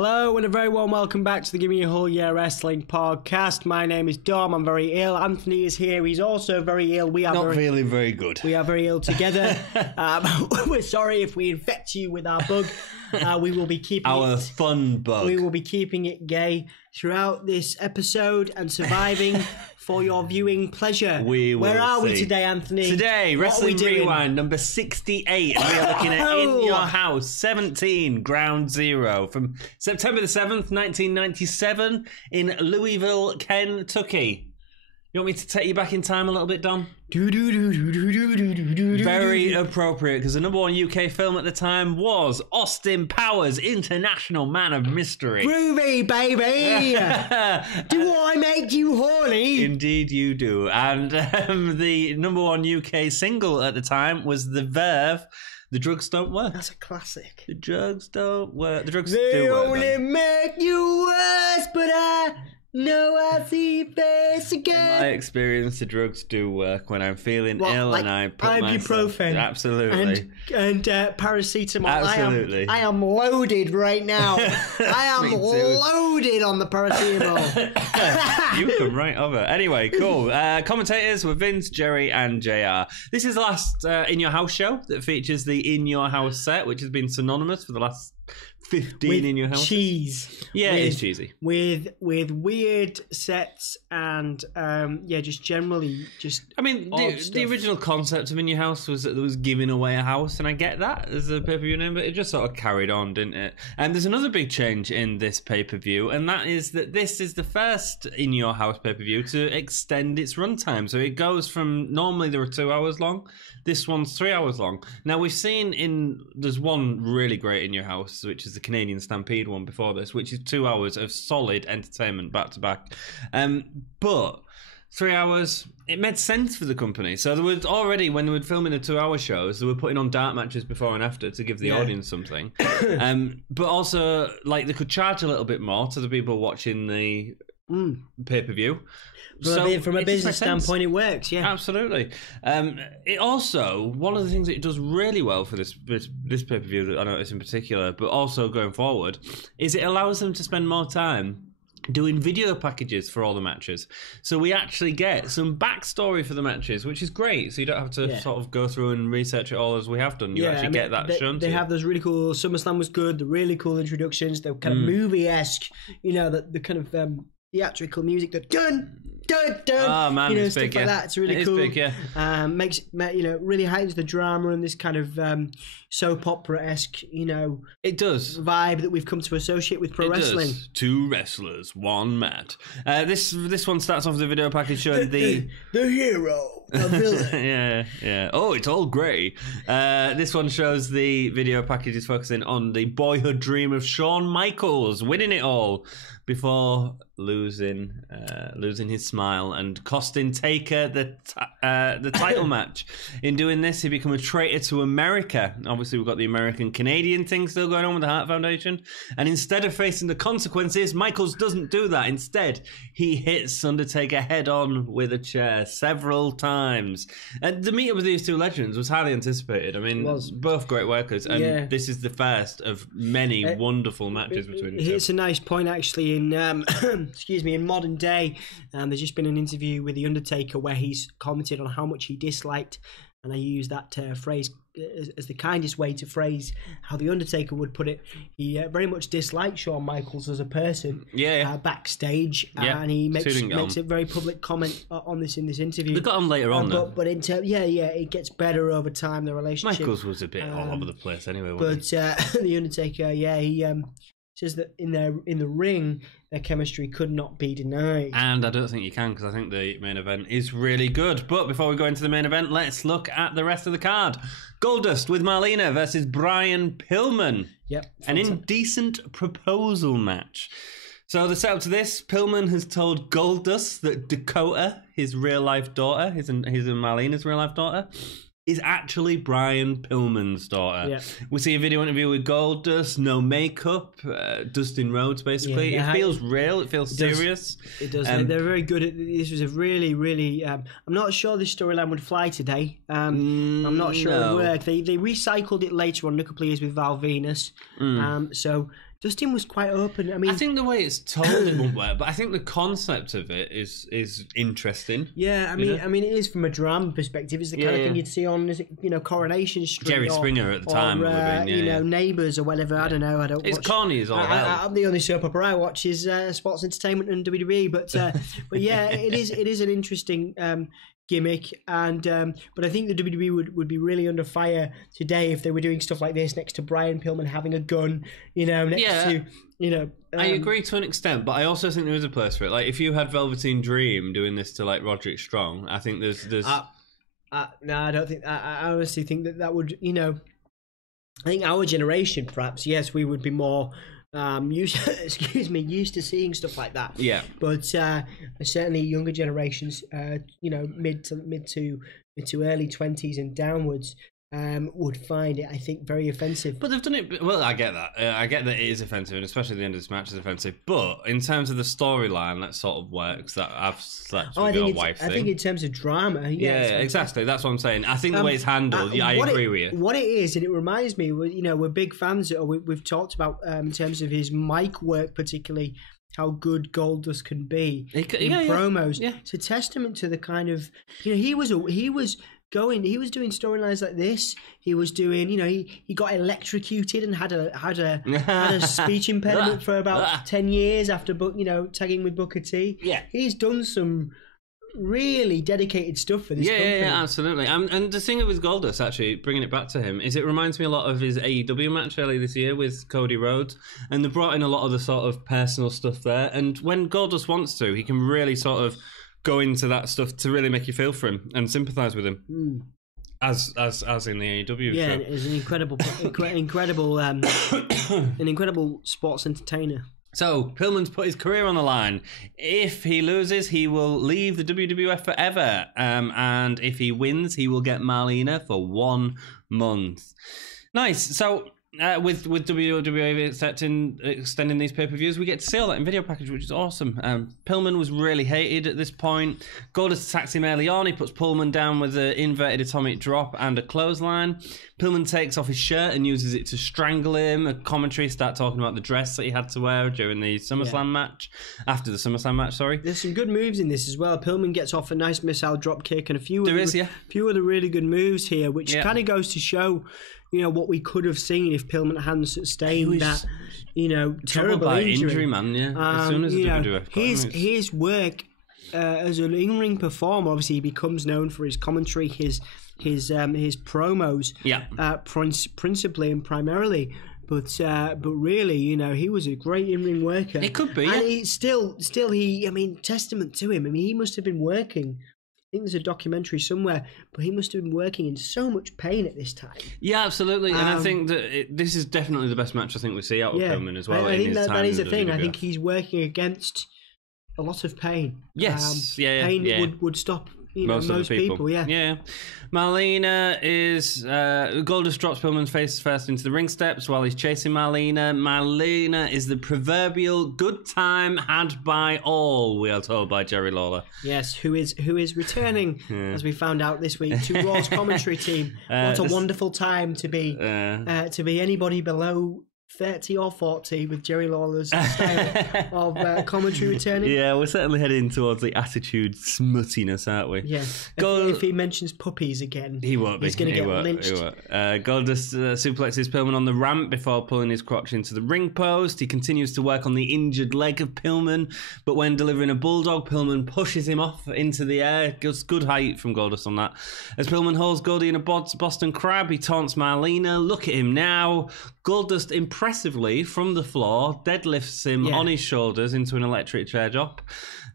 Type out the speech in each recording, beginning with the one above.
Hello and a very warm welcome back to the Gimme a Whole Year Wrestling podcast. My name is Dom. I'm very ill. Anthony is here. He's also very ill. We are not feeling very good. We are very ill together. We're sorry if we infect you with our bug. We will be keeping our fun bug. We will be keeping it gay throughout this episode and surviving for your viewing pleasure. Where are we today, Anthony? Today, Wrestling Rewind number 68. And we are looking at In Your House 17, Ground Zero, from September the 7th, 1997, in Louisville, Kentucky. You want me to take you back in time a little bit, Don? Very appropriate, because the number one UK film at the time was Austin Powers, International Man of Mystery. Groovy, baby! Do I make you horny? Indeed you do. And the number one UK single at the time was The Verve, The Drugs Don't Work. That's a classic. The drugs don't work. The drugs they do work. They only make you worse, but I know I see face again. In my experience, the drugs do work when I'm feeling ill, like and I put ibuprofen, absolutely, and paracetamol. Absolutely, I am loaded right now. I am loaded on the paracetamol. You come right over. Anyway, cool. Commentators were Vince, Jerry, and JR. This is the last In Your House show that features the In Your House set, which has been synonymous for the last 15 with In Your House. Cheese. Yeah, it is cheesy. With weird sets and just generally just. I mean, the original concept of In Your House was that there was giving away a house, and I get that as a pay-per-view name, but it just sort of carried on, didn't it? And there's another big change in this pay-per-view, and that is that this is the first In Your House pay-per-view to extend its runtime. So it goes from, normally they were 2 hours long, this one's 3 hours long. Now we've seen there's one really great In Your House, which is the Canadian Stampede one before this, which is 2 hours of solid entertainment back to back. But 3 hours, it made sense for the company. So there was already, when they were filming the 2 hour shows, they were putting on dark matches before and after to give the audience something. But also, like, they could charge a little bit more to the people watching the pay-per-view. From a business standpoint, it works, yeah. Absolutely. It also, one of the things that it does really well for this pay-per-view that I noticed in particular, but also going forward, is it allows them to spend more time doing video packages for all the matches. So we actually get some backstory for the matches, which is great. So you don't have to sort of go through and research it all as we have done. You actually get that shown. They have those really cool, SummerSlam was good, the really cool introductions, the kind of movie-esque, the kind of theatrical music, the dun, dun, dun, oh man, it's stuff big, like that. It's really cool. Big, yeah. Makes really heightens the drama and this kind of soap opera-esque, it does vibe that we've come to associate with pro wrestling. Does. Two wrestlers, one mat. This one starts off with a video package showing the hero, the villain. yeah. Oh, it's all grey. This one shows the video packages focusing on the boyhood dream of Shawn Michaels winning it all before losing his smile and costing Taker the title match. In doing this, he became a traitor to America. Obviously, we've got the American-Canadian thing still going on with the Hart Foundation. And instead of facing the consequences, Michaels doesn't do that. Instead, he hits Undertaker head-on with a chair several times. And the meet-up with these two legends was highly anticipated. I mean, both great workers. And this is the first of many wonderful matches between the two. It's a nice point, actually, in modern day. There's just been an interview with The Undertaker where he's commented on how much he disliked, and I use that phrase as the kindest way to phrase how The Undertaker would put it. He very much disliked Shawn Michaels as a person backstage, and he makes a very public comment on this in this interview. We got him later on, though. But in terms, it gets better over time, the relationship. Michaels was a bit all over the place anyway, wasn't he? The Undertaker, he says that in the ring, their chemistry could not be denied. And I don't think you can, because I think the main event is really good. But before we go into the main event, let's look at the rest of the card. Goldust with Molina versus Brian Pillman. Yep. An indecent proposal match. So the setup to this, Pillman has told Goldust that Dakota, his real-life daughter, his and Molina's real-life daughter, is actually Brian Pillman's daughter. Yeah. We see a video interview with Goldust, no makeup, Dustin Rhodes, basically. It feels real, it feels serious. It does. They're very good at this. Was a really, really... I'm not sure this storyline would fly today. I'm not sure it would work. They recycled it later on in a couple of years with Val Venus. So Dustin was quite open. I mean, I think the way it's told it won't work, but I think the concept of it is interesting. Yeah, I mean, it is from a drama perspective. It's the kind of thing you'd see on, Coronation Street, Jerry Springer at the time, would have been, Neighbours or whatever. I don't know. It's corny as all hell. The only soap opera I watch is Sports Entertainment and WWE, but yeah, it is an interesting gimmick, and but I think the WWE would be really under fire today if they were doing stuff like this next to Brian Pillman having a gun, to I agree to an extent, but I also think there is a place for it. Like if you had Velveteen Dream doing this to like Roderick Strong, I think there's no, I don't think. I honestly think that would, I think our generation, perhaps, yes, we would be more used to seeing stuff like that. Yeah. But certainly younger generations, mid to early 20s and downwards, would find it, I think, very offensive. But they've done it. Well, I get that. I get that it is offensive, and especially the end of this match is offensive. But in terms of the storyline, that sort of works. That I've slept with your wife thing. I think in terms of drama, exactly. That's what I'm saying. I think the way it's handled, I agree with you. What it is, and it reminds me, we're big fans. We've talked about in terms of his mic work, particularly how good Goldust can be in promos. Yeah. It's a testament to the kind of he was doing storylines like this. He was doing, he got electrocuted and had a speech impediment for about 10 years after, tagging with Booker T. Yeah, he's done some really dedicated stuff for this company. Yeah, absolutely. And the thing with Goldust, actually, bringing it back to him, is it reminds me a lot of his AEW match earlier this year with Cody Rhodes, and they brought in a lot of the sort of personal stuff there. And when Goldust wants to, he can really sort of go into that stuff to really make you feel for him and sympathise with him, as in the AEW show. Yeah, it's an incredible sports entertainer. So Pillman's put his career on the line. If he loses, he will leave the WWF forever, and if he wins, he will get Molina for 1 month. Nice. So. With WWE extending these pay-per-views, we get to see all that in video package, which is awesome. Pillman was really hated at this point. Goldust attacks him early on. He puts Pillman down with an inverted atomic drop and a clothesline. Pillman takes off his shirt and uses it to strangle him. A commentary start talking about the dress that he had to wear during the SummerSlam match. After the SummerSlam match, sorry. There's some good moves in this as well. Pillman gets off a nice missile drop kick and a few few other really good moves here, which kind of goes to show what we could have seen if Pillman hadn't sustained that, terrible injury, man. Yeah, as soon as the WWF got his work as an in-ring performer, obviously, he becomes known for his commentary, his promos, principally and primarily. But really, he was a great in-ring worker. It could be, and it's still, testament to him. He must have been working. I think there's a documentary somewhere, but he must have been working in so much pain at this time. Yeah, absolutely. And I think that this is definitely the best match I think we see out of Pillman as well. I think that is the thing. I think he's working against a lot of pain. Yes. Pain would stop most people. Yeah. Molina is Goldust drops Pillman's face first into the ring steps while he's chasing Molina. Molina is the proverbial good time had by all, we are told by Jerry Lawler. Yes, who is returning, as we found out this week, to Raw's commentary team. What a wonderful time to be anybody below 30 or 40 with Jerry Lawler's style of commentary returning. Yeah, we're certainly heading towards the attitude smuttiness, aren't we? Yeah. If he mentions puppies again, he won't be. He's going to get lynched. Goldust suplexes Pillman on the ramp before pulling his crotch into the ring post. He continues to work on the injured leg of Pillman, but when delivering a bulldog, Pillman pushes him off into the air. Good height from Goldust on that. As Pillman holds Goldie in a Boston Crab, he taunts Molina. Look at him now. Goldust impressively from the floor deadlifts him on his shoulders into an electric chair drop.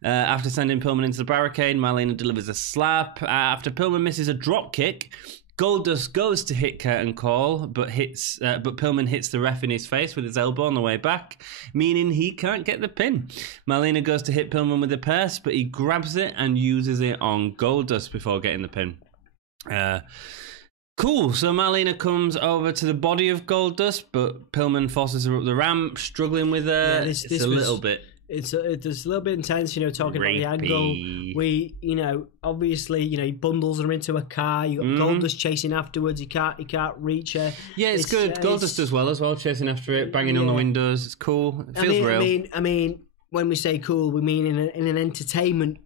After sending Pillman into the barricade, Molina delivers a slap. After Pillman misses a drop kick, Goldust goes to hit curtain call, but Pillman hits the ref in his face with his elbow on the way back, meaning he can't get the pin. Molina goes to hit Pillman with the purse, but he grabs it and uses it on Goldust before getting the pin. Cool, so Molina comes over to the body of Goldust, but Pillman forces her up the ramp, struggling with her. It's a little bit It's a little bit intense, talking about the angle. We, obviously, he bundles her into a car. You got Goldust chasing afterwards. He can't reach her. Yeah, it's good. Goldust as well, chasing after it, banging on the windows. It's cool. It feels real. I mean, when we say cool, we mean in an entertainment,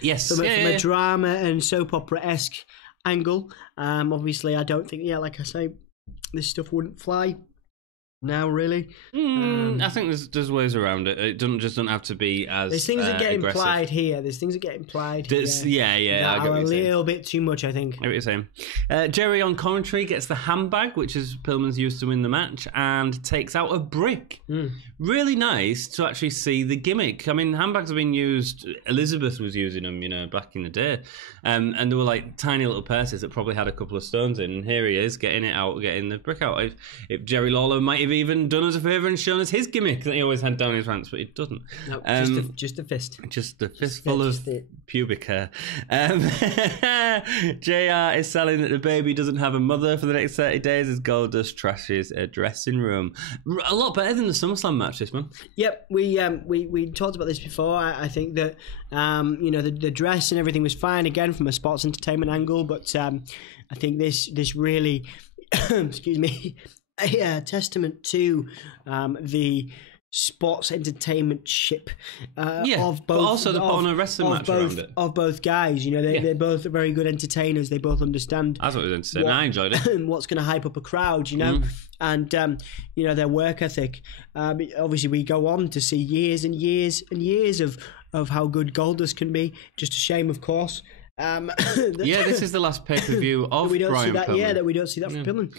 yes, from a drama and soap opera-esque angle. Obviously, I don't think, like I say, this stuff wouldn't fly now, really. I think there's ways around it. It doesn't have to be as there's things that get aggressive. implied here. There's things that get implied here. Yeah. That are a little bit too much, I think. I get what you're saying. Jerry on commentary gets the handbag, which is Pillman's used to win the match, and takes out a brick. Really nice to actually see the gimmick. I mean, handbags have been used. Elizabeth was using them, back in the day, and they were like tiny little purses that probably had a couple of stones in. And here he is getting it out, getting the brick out. If Jerry Lawler might have even done us a favour and shown us his gimmick that he always had down his pants, but he doesn't. No, just a fist. Just a fistful of pubic hair. JR is selling that the baby doesn't have a mother for the next 30 days as Goldust trashes a dressing room. A lot better than the SummerSlam match, this one. Yep, we talked about this before. I think that the dress and everything was fine again from a sports entertainment angle, but I think this really excuse me, a testament to the sports entertainment ship of both, but also the on a wrestling match around it of both guys. They're both very good entertainers. They both understand. That's what it was entertaining. I enjoyed it. What's going to hype up a crowd, and their work ethic. Obviously, we go on to see years and years and years of how good Goldust can be. Just a shame, of course. This is the last pay-per-view of Brian Pillman. Yeah, that we don't see that from Pillman.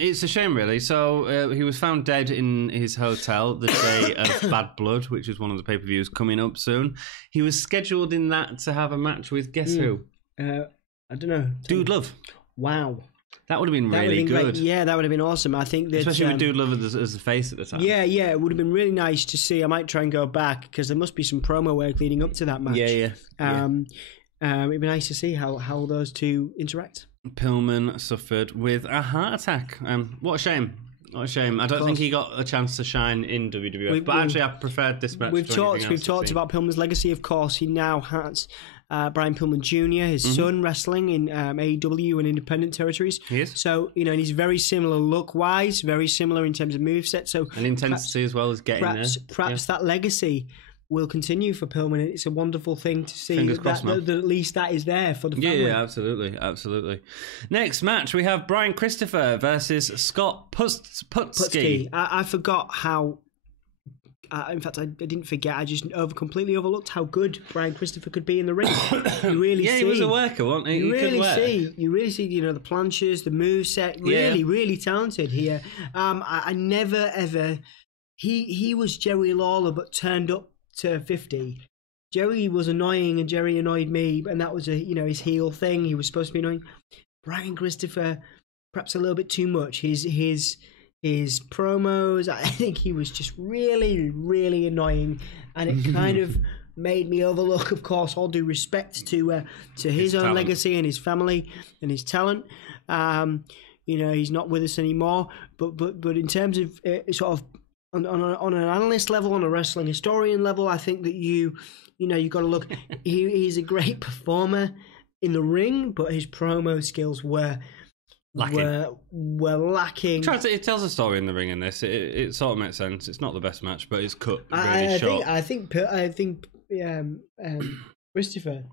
It's a shame, really. So he was found dead in his hotel the day of Bad Blood, which is one of the pay-per-views coming up soon. He was scheduled in that to have a match with guess who? I don't know. Dude Love. Wow. That would have been really good. Great. Yeah, that would have been awesome. I think that, especially with Dude Love as the face at the time. Yeah, it would have been really nice to see. I might try and go back because there must be some promo work leading up to that match. Yeah. It'd be nice to see how those two interact. Pillman suffered with a heart attack. What a shame. What a shame. I don't think he got a chance to shine in WWF. But actually, I preferred this match. We've talked about Pillman's legacy, of course. He now has Brian Pillman Jr., his son, wrestling in AEW and independent territories. He is. So, and he's very similar look-wise, very similar in terms of moveset. So, and intensity as well as getting perhaps that legacy will continue for Pillman. It's a wonderful thing to see that at least that is there for the family. Yeah, absolutely. Next match, we have Brian Christopher versus Scott Putski. I forgot how... in fact, I didn't forget. I just completely overlooked how good Brian Christopher could be in the ring. You really see. He was a worker, wasn't he? You really see. The planches, the moveset. Really talented here. I never ever. He was Jerry Lawler, but turned up to 50. Jerry was annoying, and Jerry annoyed me, and that was his heel thing. He was supposed to be annoying. Brian Christopher, perhaps a little bit too much. His promos, I think he was just really, really annoying, and it kind of made me overlook, of course, all due respect to his own talent. Legacy and his family and his talent. He's not with us anymore, but in terms of sort of on an analyst level, on a wrestling historian level, I think that you've got to look. He's a great performer in the ring, but his promo skills were lacking. It tells a story in the ring in this. It sort of makes sense. It's not the best match, but it's cut really short. I think Christopher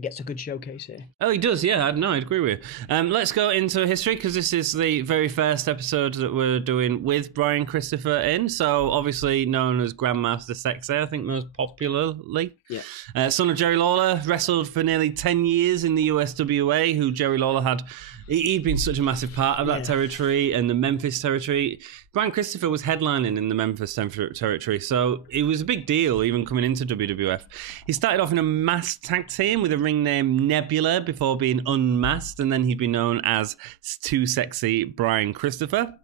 gets a good showcase here. Oh, he does, yeah. I'd agree with you. Let's go into history, because this is the very first episode that we're doing with Brian Christopher in. So, obviously known as Grandmaster Sexay, I think most popularly. Yeah. Son of Jerry Lawler, wrestled for nearly 10 years in the USWA, who Jerry Lawler had... He'd been such a massive part of that territory and the Memphis territory. Brian Christopher was headlining in the Memphis territory, so it was a big deal even coming into WWF. He started off in a masked tag team with a ring name Nebula before being unmasked, and then he'd be known as Too Sexy Brian Christopher.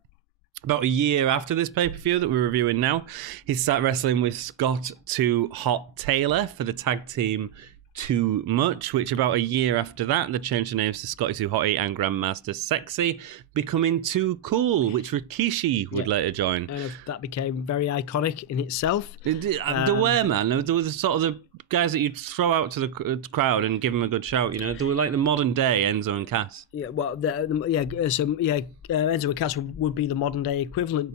About a year after this pay-per-view that we're reviewing now, he started wrestling with Scott Too Hot Taylor for the tag team Too Much, which about a year after that, they changed the names to Scotty Too Hotty and Grandmaster Sexy, becoming Too Cool, which Rikishi would later join. And that became very iconic in itself. There were, man. There were the sort of the guys that you'd throw out to the crowd and give them a good shout, you know? They were like the modern day Enzo and Cass. Yeah, well, Enzo and Cass would be the modern day equivalent,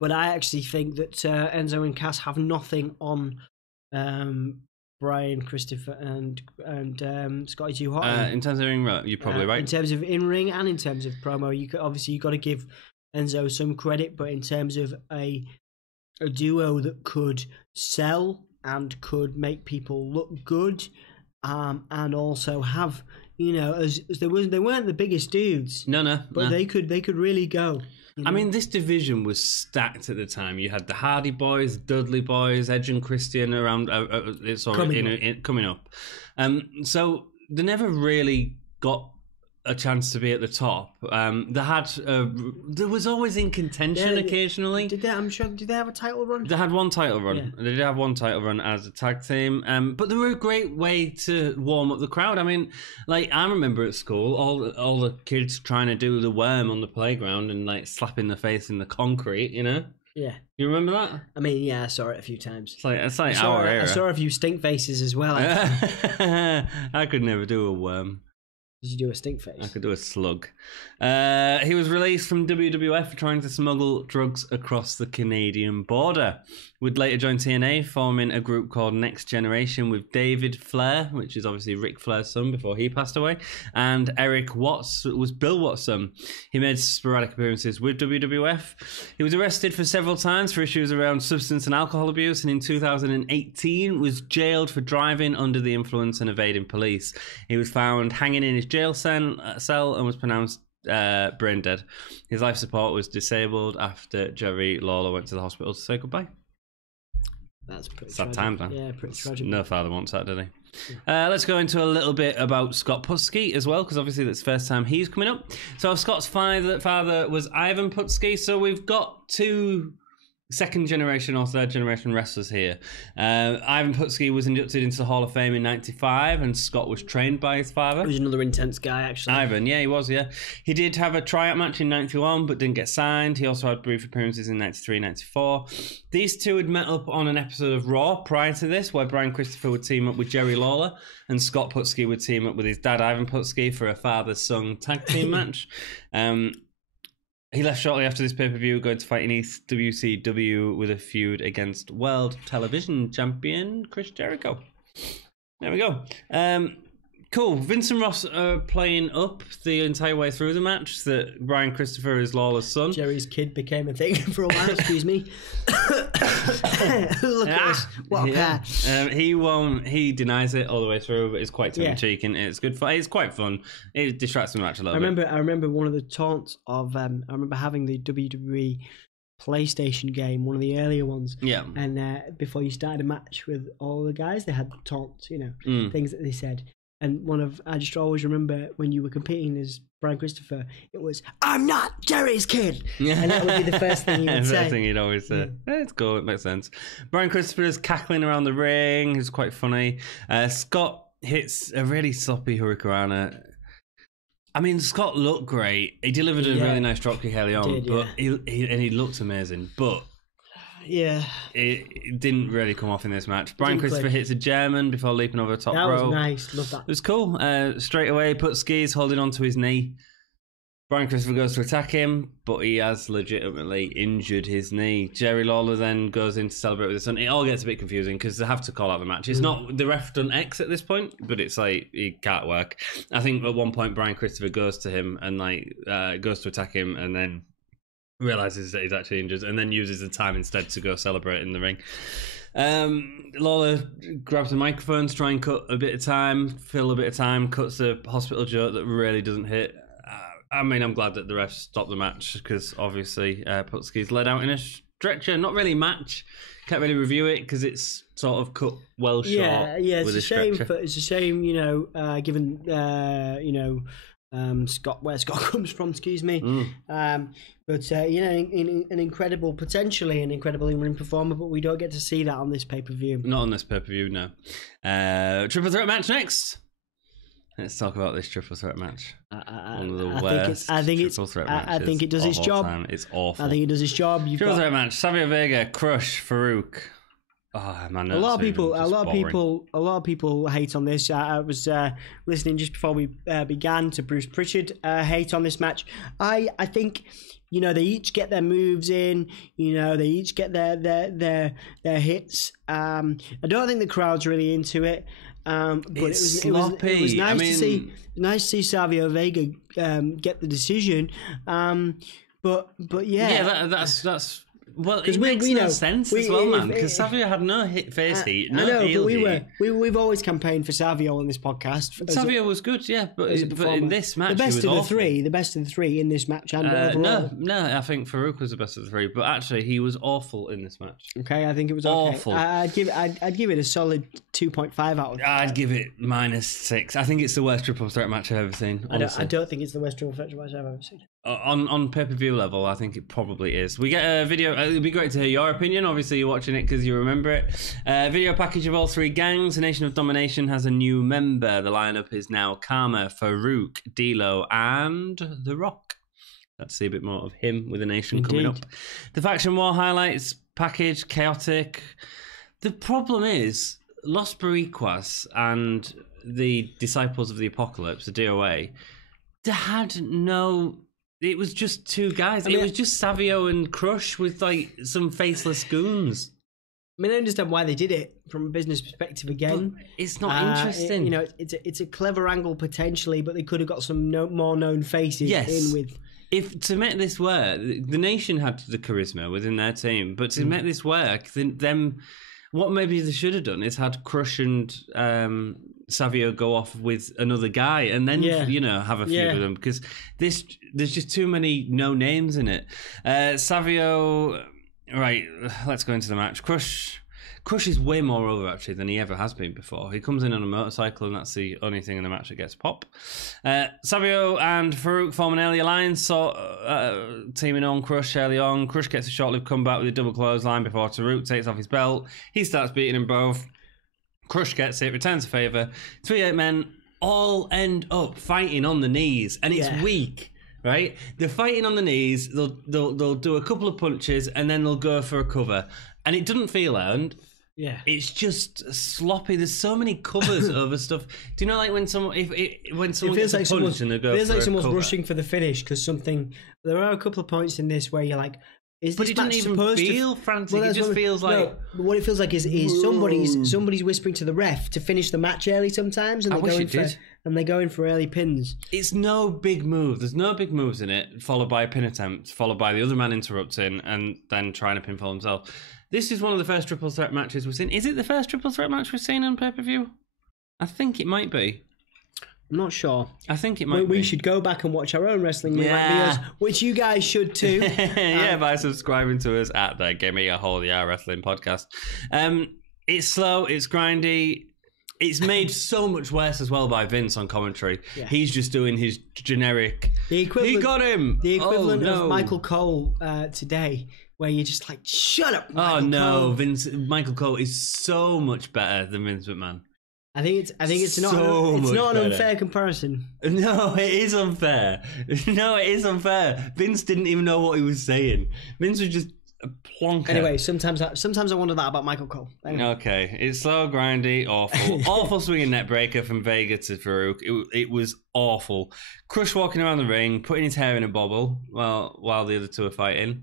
but I actually think that Enzo and Cass have nothing on Brian, Christopher, and Scotty Too Hotty. In terms of ring, you're probably right. In terms of in ring and in terms of promo, you got to give Enzo some credit, but in terms of a duo that could sell and could make people look good, and also have, you know, as they weren't the biggest dudes. No. But they could really go. You know? I mean, this division was stacked at the time. You had the Hardy Boys, Dudley Boys, Edge and Christian around coming up. So they never really got a chance to be at the top. There was always in contention occasionally. Did they have a title run? They had one title run. Yeah. They did have one title run as a tag team. But they were a great way to warm up the crowd. I mean, like, I remember at school, all the kids trying to do the worm on the playground and like slapping their face in the concrete, you know? Yeah. You remember that? I mean, yeah, I saw it a few times. It's like our era. I saw a few stink faces as well. I could never do a worm. Did you do a stink face? I could do a slug. He was released from WWF for trying to smuggle drugs across the Canadian border. Would later join TNA, forming a group called Next Generation with David Flair, which is obviously Ric Flair's son before he passed away, and Eric Watts was Bill Watts' son. He made sporadic appearances with WWF. He was arrested for several times for issues around substance and alcohol abuse, and in 2018 was jailed for driving under the influence and evading police. He was found hanging in his jail cell and was pronounced brain dead. His life support was disabled after Jerry Lawler went to the hospital to say goodbye. That's pretty sad tragic. times, man. Yeah, pretty tragic. No father wants that, did he? Yeah. Let's go into a little bit about Scott Putski as well, because obviously that's the first time he's coming up. So Scott's father was Ivan Putski, so we've got two second generation or third generation wrestlers here. Ivan Putski was inducted into the Hall of Fame in 95, and Scott was trained by his father. He was another intense guy, actually. Ivan, yeah, he was, yeah. He did have a tryout match in 91, but didn't get signed. He also had brief appearances in 93, 94. These two had met up on an episode of Raw prior to this, where Brian Christopher would team up with Jerry Lawler, and Scott Putski would team up with his dad, Ivan Putski, for a father-son tag team match. He left shortly after this pay-per-view, going to fight in East WCW with a feud against World Television Champion Chris Jericho. There we go. Cool. Vince and Ross are playing up the entire way through the match that Brian Christopher is Lawler's son. Jerry's kid became a thing for a while, excuse me. Look at this. What a pair. He denies it all the way through, but it's quite tongue-in-cheek, and it's good fun. It's quite fun. It distracts the match a little bit. I remember one of the taunts of, I remember having the WWE PlayStation game, one of the earlier ones. Yeah. And before you started a match with all the guys, they had taunts, you know, things that they said. And I just always remember when you were competing as Brian Christopher, it was, "I'm not Jerry's kid!" Yeah. And that would be the first thing he would say. First thing he'd always say. Yeah, it's cool, it makes sense. Brian Christopher is cackling around the ring, it's quite funny. Scott hits a really sloppy Hurricanrana. I mean, Scott looked great. He delivered a really nice dropkick early on, but he looked amazing. But yeah, it didn't really come off in this match. Brian Christopher hits a German before leaping over the top rope. That was nice. Love that. It was cool. Straight away, Putski's holding onto his knee. Brian Christopher goes to attack him, but he has legitimately injured his knee. Jerry Lawler then goes in to celebrate with his son. It all gets a bit confusing because they have to call out the match. It's not the ref done X at this point, but it's like it can't work. I think at one point Brian Christopher goes to him and goes to attack him, and then realizes that he's actually injured, and then uses the time instead to go celebrate in the ring. Lawler grabs the microphone to try and cut a bit of time, fill a bit of time, cuts a hospital joke that really doesn't hit. I mean, I'm glad that the refs stopped the match because obviously Putski's led out in a stretcher. Not really match. Can't really review it because it's sort of cut well short. Yeah, it's a shame. It's a shame, given Scott, where Scott comes from, excuse me. But you know, potentially an incredible in-ring performer, but we don't get to see that on this pay-per-view. Not on this pay-per-view, no. Triple threat match next. Let's talk about this triple threat match. One of the worst triple threat matches. I think it does its job. Time. It's awful. I think it does its job. Triple threat match: Savio Vega, Crush, Farouk. Oh man, a lot of people hate on this. I was listening just before we began to Bruce Pritchard hate on this match. I think, you know, they each get their moves in. You know, they each get their hits. I don't think the crowd's really into it. But it was nice to see Savio Vega get the decision. But yeah, that's. Well, it makes no sense as well, man, because Savio had no face heat, no heel heat. We've always campaigned for Savio on this podcast. Savio was good, yeah, but in this match, he was awful. The best of the three in this match and overall. No, I think Farouk was the best of the three, but actually he was awful in this match. Okay, I think it was awful. I'd give it a solid 2.5 out of 5. I'd give it -6. I think it's the worst triple threat match I've ever seen. I don't think it's the worst triple threat match I've ever seen. On pay-per-view level, I think it probably is. We get a video. It'd be great to hear your opinion. Obviously, you're watching it because you remember it. Video package of all three gangs. The Nation of Domination has a new member. The lineup is now Karma, Farouk, D'Lo, and The Rock. Let's see a bit more of him with the Nation coming up. The Faction War highlights package, chaotic. The problem is Los Boricuas and the Disciples of the Apocalypse, the DOA, they had no... It was just two guys. It was just Savio and Crush with like some faceless goons. I mean, I understand why they did it from a business perspective again. But it's not interesting. You know, it's a clever angle potentially, but they could have got some more known faces in with. If to make this work, the Nation had the charisma within their team, but to make this work, them. What maybe they should have done is had Crush and Savio go off with another guy and then, you know, have a feud with them, because there's just too many no names in it. Savio, right, let's go into the match. Crush is way more over, actually, than he ever has been before. He comes in on a motorcycle, and that's the only thing in the match that gets pop. Savio and Farouk form an early alliance, teaming on Crush early on. Crush gets a short-lived comeback with a double clothesline before Farouk takes off his belt. He starts beating them both. Crush gets it, returns a favour. 3-8 men all end up fighting on the knees, and it's weak. Right? They're fighting on the knees, they'll do a couple of punches, and then they'll go for a cover. And it doesn't feel earned. Yeah, it's just sloppy. There's so many covers over stuff. Do you know, like when someone gets a punch and they go, it feels like someone's rushing for the finish because something. There are a couple of points in this where you're like, but it doesn't even feel frantic. Well, it just feels like what it feels like is somebody's whispering to the ref to finish the match early sometimes, and they're going for early pins. It's no big move. There's no big moves in it. Followed by a pin attempt, followed by the other man interrupting, and then trying to pinfall himself. This is one of the first triple threat matches we've seen. Is it the first triple threat match we've seen on pay-per-view? I think it might be. I'm not sure. I think it might be. We should go back and watch our own wrestling videos, which you guys should too. By subscribing to us at the Gimme a Whole Year Wrestling podcast. It's slow, it's grindy. It's made so much worse as well by Vince on commentary. Yeah. He's just doing his generic, he got him! The equivalent of Michael Cole today, where you're just like, shut up, Michael Cole. Michael Cole is so much better than Vince McMahon. I think it's not an unfair comparison. No, it is unfair. Vince didn't even know what he was saying. Vince was just a plonker. Anyway, sometimes I wonder that about Michael Cole. Anyway. Okay, it's slow, grindy, awful. Awful swinging neck breaker from Vega to Farouk. It was awful. Crush walking around the ring, putting his hair in a bobble while the other two are fighting.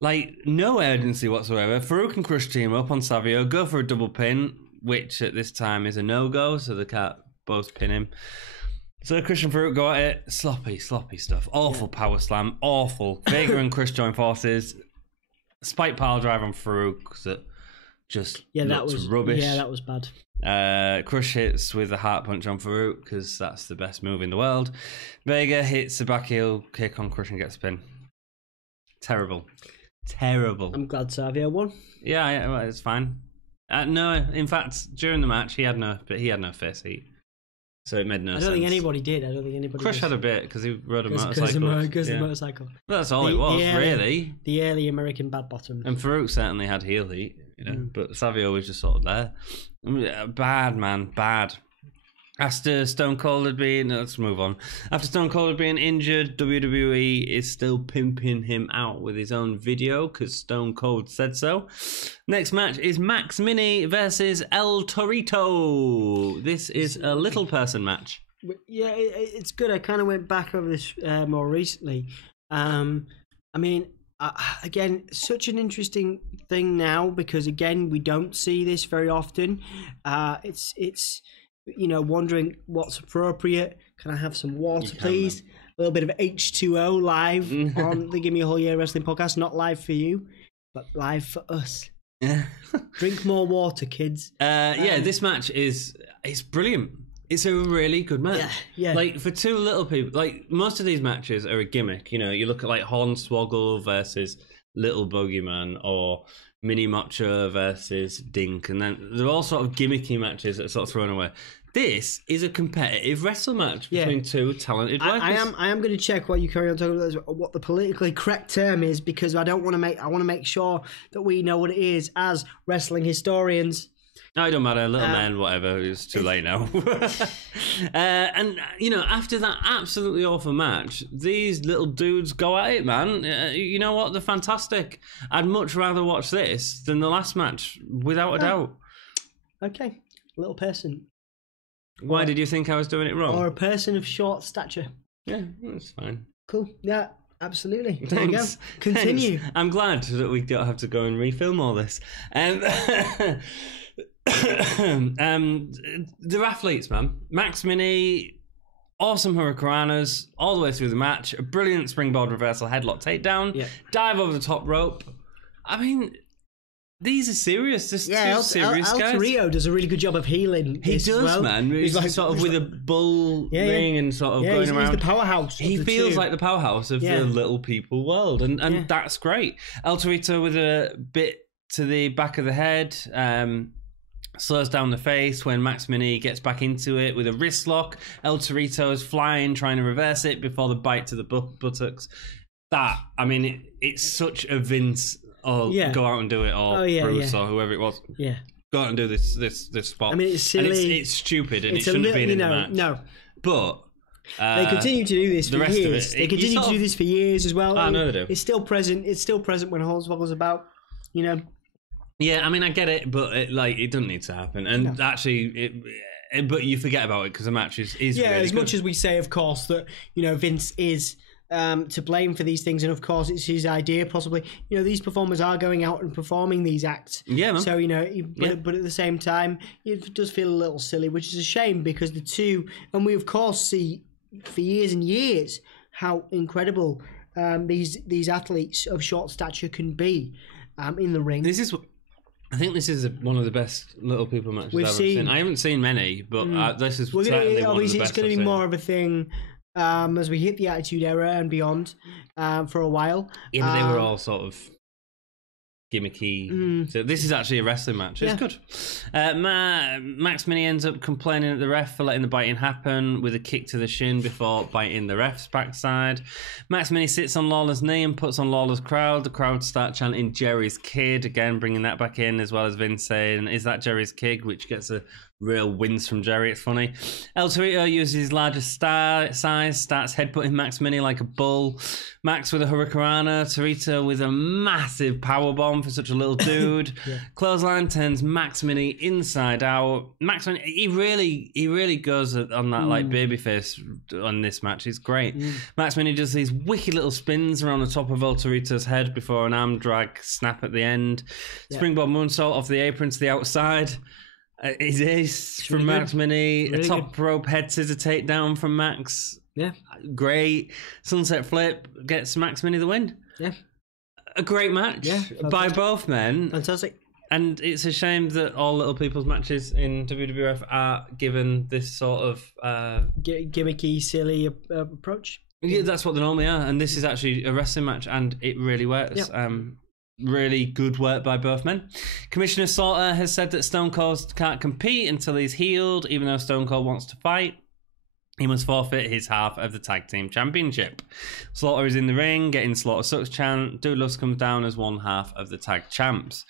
Like, no urgency whatsoever. Farouk and Crush team up on Savio, go for a double pin, which at this time is a no-go, so they can't both pin him. So Chris and Farouk go at it. Sloppy stuff. Awful power slam. Awful. Vega and Chris join forces. Spike pile drive on Farouk that just looks rubbish. Yeah, that was bad. Crush hits with a heart punch on Farouk because that's the best move in the world. Vega hits a back heel kick on Crush and gets a pin. Terrible. I'm glad Savio won. Yeah, well, it's fine. No, in fact, during the match, he had no face heat. So it made no sense. I don't think anybody did. Crush had a bit because he rode a motorcycle. Because the motorcycle. That's all it was, really. The early American bad bottom. And Farouk certainly had heel heat, but Savio was just sort of there. I mean, bad, man, bad. After Stone Cold had been... Let's move on. After Stone Cold had been injured, WWE is still pimping him out with his own video because Stone Cold said so. Next match is Max Mini versus El Torito. This is a little person match. Yeah, it's good. I kind of went back over this more recently. I mean, again, such an interesting thing now because, again, we don't see this very often. It's wondering what's appropriate. Can I have some water, please? Man. A little bit of H2O live on the Gimme a Whole Year Wrestling podcast. Not live for you, but live for us. Drink more water, kids. This match is brilliant. It's a really good match. Yeah. Like, for two little people, like, most of these matches are a gimmick. You look at, like, Hornswoggle versus Little Boogeyman or Mini Macho versus Dink, and then they're all sort of gimmicky matches that are sort of thrown away. This is a competitive wrestle match between two talented workers. I am going to check while you carry on talking about what the politically correct term is because I want to make sure that we know what it is as wrestling historians. No, it don't matter. Little men, whatever. It's too late now. And, after that absolutely awful match, these little dudes go at it, man. You know what? They're fantastic. I'd much rather watch this than the last match, without a doubt. Okay. Little person. Why did you think I was doing it wrong? Or a person of short stature. Yeah, that's fine. Cool. Yeah, absolutely. There you go. Continue. Thanks. I'm glad that we don't have to go and refilm all this. They're athletes, man. Max Mini, awesome hurricanranas all the way through the match. A brilliant springboard reversal headlock takedown. Dive over the top rope. I mean, these are serious. This is serious guys. El Torito does a really good job of healing. He does, man. He's like, sort of with a bull ring and sort of going around. He's the powerhouse. He feels like the powerhouse of the little people world, and that's great. El Torito with a bit to the back of the head. Slows down the face when Max Mini gets back into it with a wrist lock. El Torito is flying, trying to reverse it before the bite to the buttocks. It's such a Vince, go out and do it, or Bruce, or whoever it was. Yeah. Go out and do this spot. I mean, it's silly. And it's stupid, and it shouldn't have been in the match. No. But... they continue to do this for years. They continue to do this for years as well. I know they do. It's still present. It's still present when Hornswoggle's about, Yeah, I mean, I get it, but it doesn't need to happen. And actually, but you forget about it because the match is really as good. much as we say, of course, that Vince is to blame for these things, and of course, it's his idea. Possibly, these performers are going out and performing these acts. Yeah, man. So but at the same time, it does feel a little silly, which is a shame because the two, and we of course see for years and years how incredible these athletes of short stature can be in the ring. I think this is one of the best little people matches I've ever seen. I haven't seen many, but this is certainly one of the best. It's going to be more of a thing as we hit the Attitude Era and beyond for a while. Yeah, but they were all sort of gimmicky. So this is actually a wrestling match. It's good. Max Mini ends up complaining at the ref for letting the biting happen with a kick to the shin before biting the ref's backside. Max Mini sits on Lawler's knee and puts on Lawler's crowd. The crowd start chanting Jerry's Kid, again bringing that back in, as well as Vince saying, "Is that Jerry's Kid?" which gets a real wins from Jerry. It's funny. El Torito uses his largest size, starts headbutting Max Mini like a bull. Max with a hurricanrana, Torito with a massive powerbomb for such a little dude. Clothesline turns Max Mini inside out. Max Mini, he really goes on that like babyface on this match. It's great. Max Mini does these wicked little spins around the top of El Torito's head before an arm drag snap at the end. Springboard moonsault off the apron to the outside. His ace from Max Mini. A top rope head scissor takedown from Max. Yeah. Great. Sunset flip gets Max Mini the win. Yeah. A great match by both men. Fantastic. And it's a shame that all little people's matches in WWF are given this sort of... gimmicky, silly approach. Yeah, that's what they normally are. And this is actually a wrestling match, and it really works. Yep. Really good work by both men. Commissioner Salter has said that Stone Cold can't compete until he's healed, even though Stone Cold wants to fight. he must forfeit his half of the tag team championship. Slaughter is in the ring, getting Slaughter sucks chant. Dude Loves comes down as one half of the tag champs.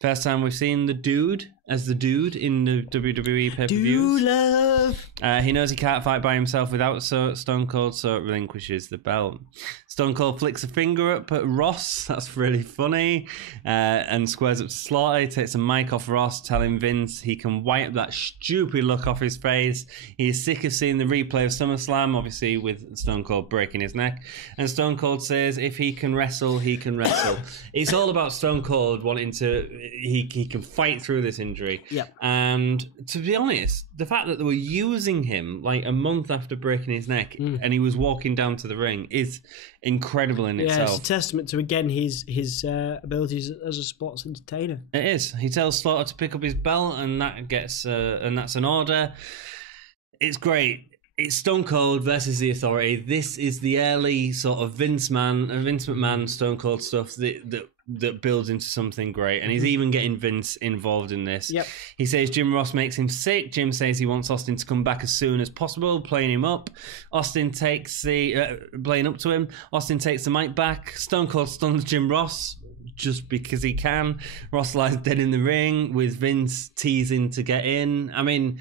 First time we've seen the Dude as the Dude in the WWE pay-per-views. Dude Love. He knows he can't fight by himself without Stone Cold, so relinquishes the belt. Stone Cold flicks a finger up at Ross. That's really funny. And squares up to Slaughter. He takes a mic off Ross, telling Vince he can wipe that stupid look off his face. He is sick of seeing the replay of SummerSlam, obviously with Stone Cold breaking his neck. And Stone Cold says if he can wrestle, he can wrestle. It's all about Stone Cold wanting to... He can fight through this injury. Yep. And to be honest, the fact that they were using him like a month after breaking his neck and he was walking down to the ring is incredible in itself. Yeah, it's a testament to, again, his abilities as a sports entertainer. It is. He tells Slaughter to pick up his belt, and that gets and that's an order. It's great. It's Stone Cold versus the Authority. This is the early sort of Vince McMahon, Stone Cold stuff that builds into something great. And he's even getting Vince involved in this. Yep. He says Jim Ross makes him sick. Jim says he wants Austin to come back as soon as possible, playing him up. Austin takes playing up to him. Austin takes the mic back. Stone Cold stuns Jim Ross just because he can. Ross lies dead in the ring with Vince teasing to get in. I mean...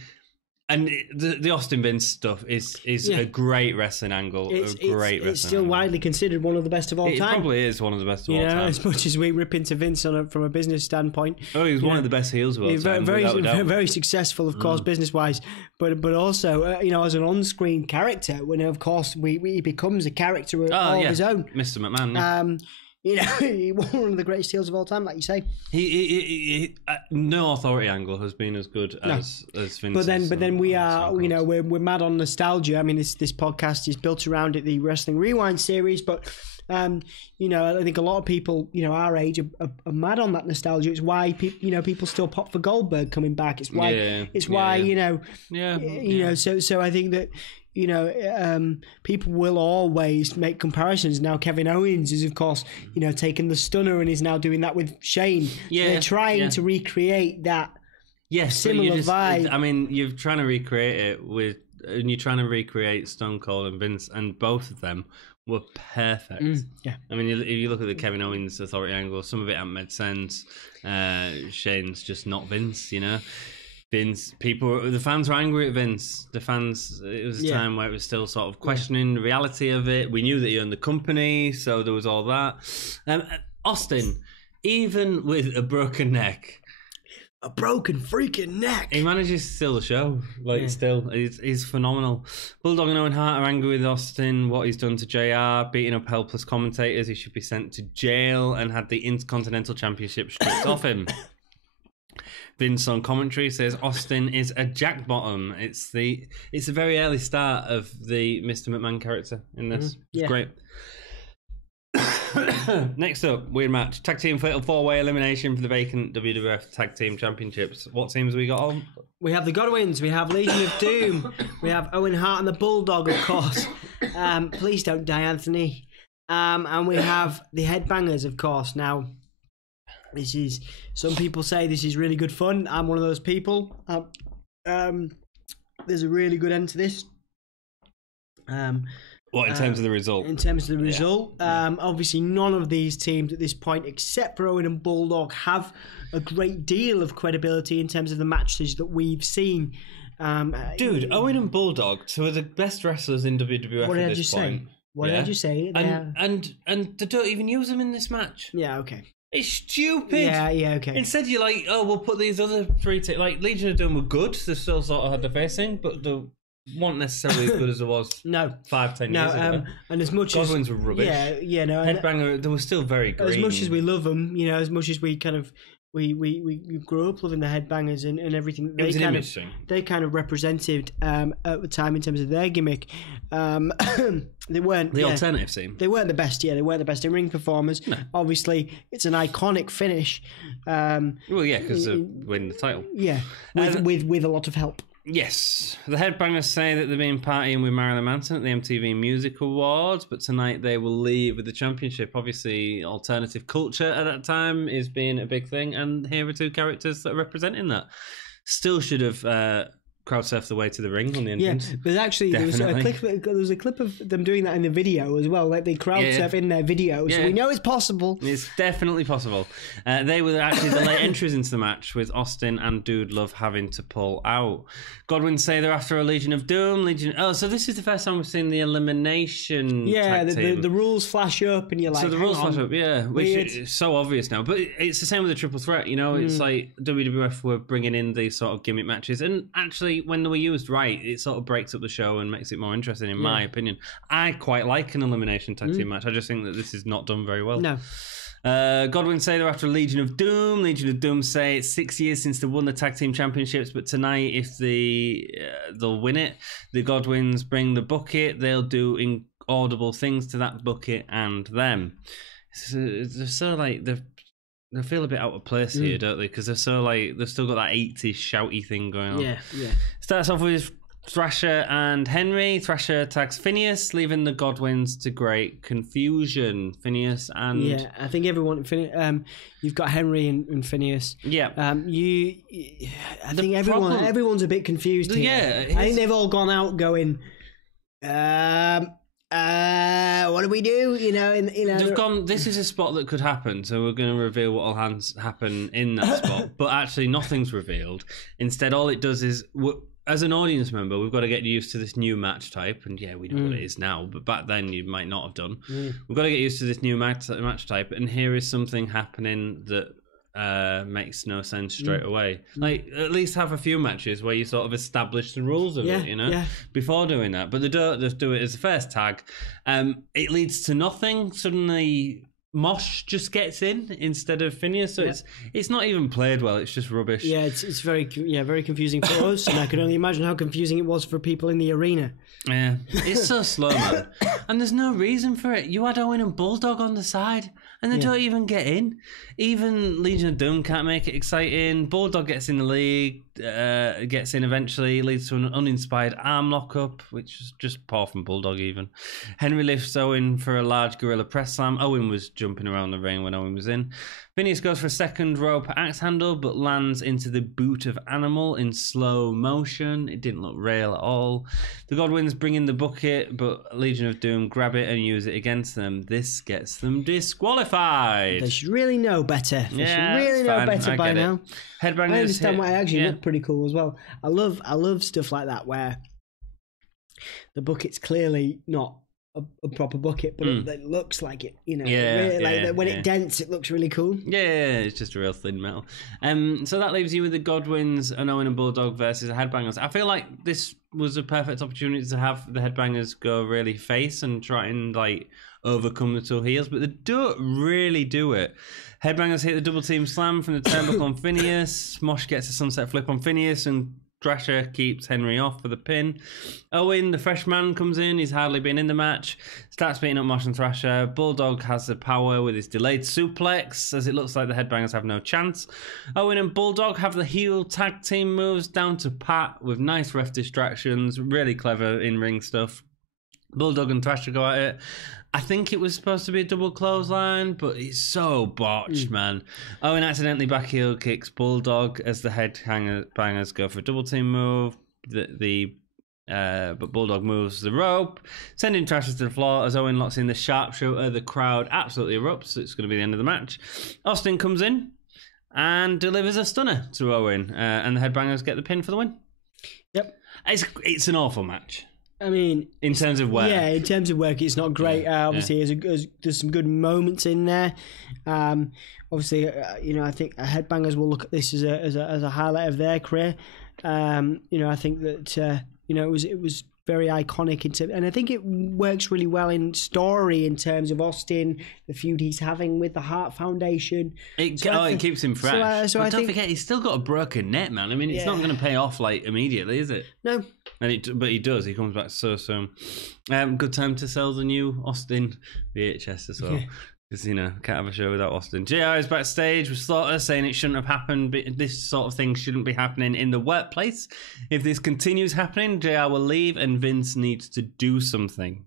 And the Austin Vince stuff is a great wrestling angle. It's still widely considered one of the best of all time. It probably is one of the best of all time. As much as we rip into Vince from a business standpoint. Oh, he was one of the best heels of all time. Very successful, of course, business-wise. But also, as an on-screen character, when, of course, he becomes a character of his own. Mr. McMahon, one of the greatest heels of all time, like you say. He no Authority angle has been as good as Vince's. But then we are, we're mad on nostalgia. I mean, this podcast is built around the Wrestling Rewind series, but I think a lot of people, our age, are mad on that nostalgia. It's why people still pop for Goldberg coming back. It's why So I think that. People will always make comparisons. Now Kevin Owens is, of course, taken the stunner and is now doing that with Shane. They're trying to recreate that similar vibe. I mean, you're trying to recreate it and you're trying to recreate Stone Cold and Vince, and both of them were perfect. I mean, if you look at the Kevin Owens Authority angle, some of it hasn't made sense. Shane's just not Vince, Vince, the fans were angry at Vince. The fans, it was a time where it was still sort of questioning the reality of it. We knew that he owned the company, so there was all that. Austin, even with a broken neck, a broken freaking neck, he manages to steal the show. Still, he's phenomenal. Bulldog and Owen Hart are angry with Austin, what he's done to JR, beating up helpless commentators. He should be sent to jail, and had the Intercontinental Championship stripped off him. Vince on commentary says Austin is a jackbottom. It's a very early start of the Mr. McMahon character in this. It's great. Next up, weird match. Tag team fatal 4-way elimination for the vacant WWF Tag Team Championships. What teams have we got on? We have the Godwins, we have Legion of Doom, we have Owen Hart and the Bulldog, of course. Please don't die, Anthony. And we have the Headbangers, of course. Now, some people say this is really good fun. I'm one of those people. There's a really good end to this. What, in terms of the result? In terms of the result. Obviously, none of these teams at this point, except for Owen and Bulldog, have a great deal of credibility in terms of the matches that we've seen. Dude, Owen and Bulldog, two of the best wrestlers in WWF at this point. What did you say? And they don't even use them in this match. Yeah, okay. It's stupid. Yeah, okay. Instead, you're like, we'll put these other three like Legion of Doom were good. They still sort of had the facing, but they weren't necessarily as good as it was 5-10 years ago. And as much Godwins were rubbish. Headbanger, they were still very green. As much as we love them, as much as we kind of we grew up loving the Headbangers and everything. They kind of represented at the time in terms of their gimmick. They weren't the alternative scene. They weren't the best. They weren't the best in ring performers. No. Obviously, it's an iconic finish. Because they win the title. Yeah, with a lot of help. Yes. The Headbangers say that they've been partying with Marilyn Manson at the MTV Music Awards, but tonight they will leave with the championship. Obviously, alternative culture at that time is being a big thing, and here are two characters that are representing that. Still should have crowd surf the way to the ring on the entrance. Yeah, there's actually there was a clip of them doing that in the video as well. Like they crowd surf in their video, so we know it's possible. It's definitely possible. They were actually the late entries into the match, with Austin and Dude Love having to pull out. Godwin say they're after a Legion of Doom. Oh, so this is the first time we've seen the elimination. Yeah, tag team. the rules flash up, and you're like, so the rules flash up, which is so obvious now. But it's the same with the triple threat. You know, it's like WWF were bringing in these sort of gimmick matches, and actually, when they were used right, it sort of breaks up the show and makes it more interesting, in my opinion. I quite like an elimination tag team match. I just think that this is not done very well. No. Godwin say they're after Legion of Doom. Legion of Doom say it's 6 years since they won the tag team championships, but tonight, if they'll win it, the Godwins bring the bucket. They'll do inaudible things to that bucket and them. They're so like they feel a bit out of place here, don't they? Because they're so like they've still got that 80s shouty thing going on. Yeah. Starts off with Thrasher and Henry. Thrasher tags Phineas, leaving the Godwins to great confusion. Phineas and I think everyone. You've got Henry and Phineas. Yeah. I think everyone's a bit confused here. Yeah. I think they've all gone out going. What do we do? They've gone. This is a spot that could happen, so we're going to reveal what will happen in that spot. But actually, nothing's revealed. Instead, all it does is, as an audience member, we've got to get used to this new match type. And we know what it is now, but back then you might not have done. We've got to get used to this new match type, and here is something happening that makes no sense straight away. Like, at least have a few matches where you sort of establish the rules of it, before doing that. But they don't just do it as a first tag. It leads to nothing. Suddenly, Mosh just gets in instead of Phineas, so it's not even played well. It's just rubbish. Yeah, it's very confusing for us, and I can only imagine how confusing it was for people in the arena. Yeah, it's so slow, man. And there's no reason for it. You had Owen and Bulldog on the side, and they don't even get in. Even Legion of Doom can't make it exciting. Bulldog gets in the league, gets in eventually, leads to an uninspired arm lockup, which is just poor from Bulldog even. Henry lifts Owen for a large gorilla press slam. Owen was jumping around the ring when Owen was in. Phineas goes for a second rope axe handle, but lands into the boot of Animal in slow motion. It didn't look real at all. The Godwins bring in the bucket, but Legion of Doom grab it and use it against them. This gets them disqualified. They should really know better. They should really know better by now. Headbangers. I understand why it actually looked pretty cool as well. I love stuff like that where the bucket's clearly not a proper bucket, but it looks like it, when it dents, it looks really cool. Yeah, it's just a real thin metal. So that leaves you with the Godwins and Owen and Bulldog versus the Headbangers. I feel like this was a perfect opportunity to have the Headbangers go really face and try and overcome the two heels, but they don't really do it. Headbangers hit the double team slam from the turnbuckle on Phineas. Mosh gets a sunset flip on Phineas, and Thrasher keeps Henry off for the pin. Owen, the freshman, comes in. He's hardly been in the match. Starts beating up Mosh and Thrasher. Bulldog has the power with his delayed suplex, as it looks like the Headbangers have no chance. Owen and Bulldog have the heel tag team moves down to pat with nice ref distractions. Really clever in-ring stuff. Bulldog and Thrasher go at it. I think it was supposed to be a double clothesline, but it's so botched, man. Owen accidentally back heel kicks Bulldog as the Headbangers go for a double team move. But Bulldog moves the rope, sending Thrasher to the floor as Owen locks in the sharpshooter. The crowd absolutely erupts. It's going to be the end of the match. Austin comes in and delivers a stunner to Owen, and the Headbangers get the pin for the win. Yep. It's an awful match. I mean, in terms of work, in terms of work, it's not great. Obviously, there's some good moments in there. Obviously, I think Headbangers will look at this as a highlight of their career. I think that it was very iconic and I think it works really well in story in terms of Austin, the feud he's having with the Hart Foundation. It keeps him fresh. But don't forget, he's still got a broken neck, man. I mean, it's not going to pay off immediately, is it? No. But he does. He comes back so soon. Good time to sell the new Austin VHS as well. Yeah. Because, can't have a show without Austin. JR is backstage with Slaughter saying it shouldn't have happened. But this sort of thing shouldn't be happening in the workplace. If this continues happening, JR will leave and Vince needs to do something.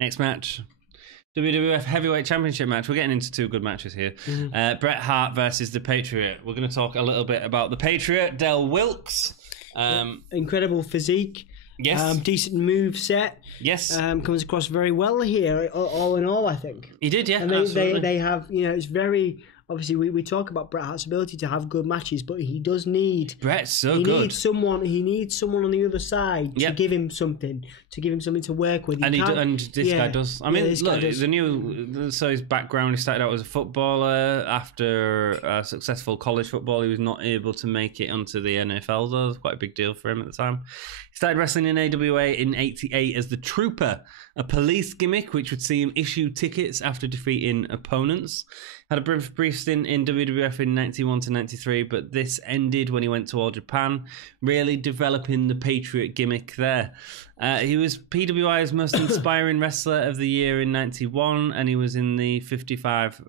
Next match. WWF Heavyweight Championship match. We're getting into two good matches here. Mm-hmm. Bret Hart versus the Patriot. We're going to talk a little bit about the Patriot, Del Wilkes. Incredible physique. Yes. Decent move set. Yes. Comes across very well here, all in all, I think. He did, yeah. And absolutely. they have, it's very... Obviously, we talk about Bret Hart's ability to have good matches, but he does need... Bret's so he good. He needs someone on the other side to give him something to work with. And this guy does. I mean, look, does. So his background, he started out as a footballer. After successful college football, he was not able to make it onto the NFL, though. It was quite a big deal for him at the time. He started wrestling in AWA in '88 as the Trooper, a police gimmick which would see him issue tickets after defeating opponents. Had a brief stint in WWF in 91 to 93, but this ended when he went to All Japan, really developing the Patriot gimmick there. He was PWI's most inspiring wrestler of the year in 91, and he was in the 55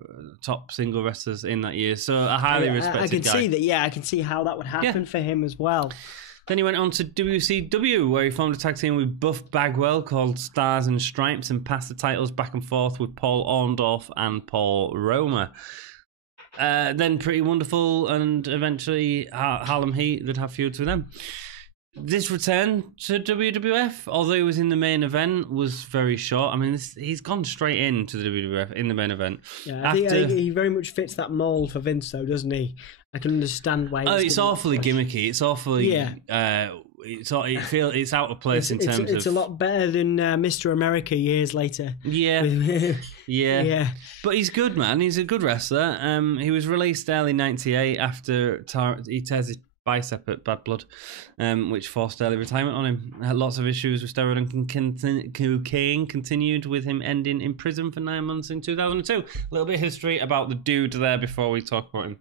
top single wrestlers in that year. So a highly respected guy. I can see that. Yeah, I can see how that would happen for him as well. Then he went on to WCW, where he formed a tag team with Buff Bagwell called Stars and Stripes and passed the titles back and forth with Paul Orndorff and Paul Roma. Then Pretty Wonderful and eventually Harlem Heat, they'd have feuds with them. This return to WWF, although he was in the main event, was very short. I mean, he's gone straight into the WWF in the main event. Yeah, I think he very much fits that mold for Vince, though, doesn't he? I can understand why. It's awfully gimmicky. It's awfully. Yeah. It's out of place in terms of. It's a lot better than Mr. America years later. Yeah. Yeah. But he's good, man. He's a good wrestler. He was released early '98 after he tears his bicep at Bad Blood, which forced early retirement on him. Had lots of issues with steroid and cocaine, continued with him ending in prison for 9 months in 2002. A little bit of history about the dude there before we talk about him.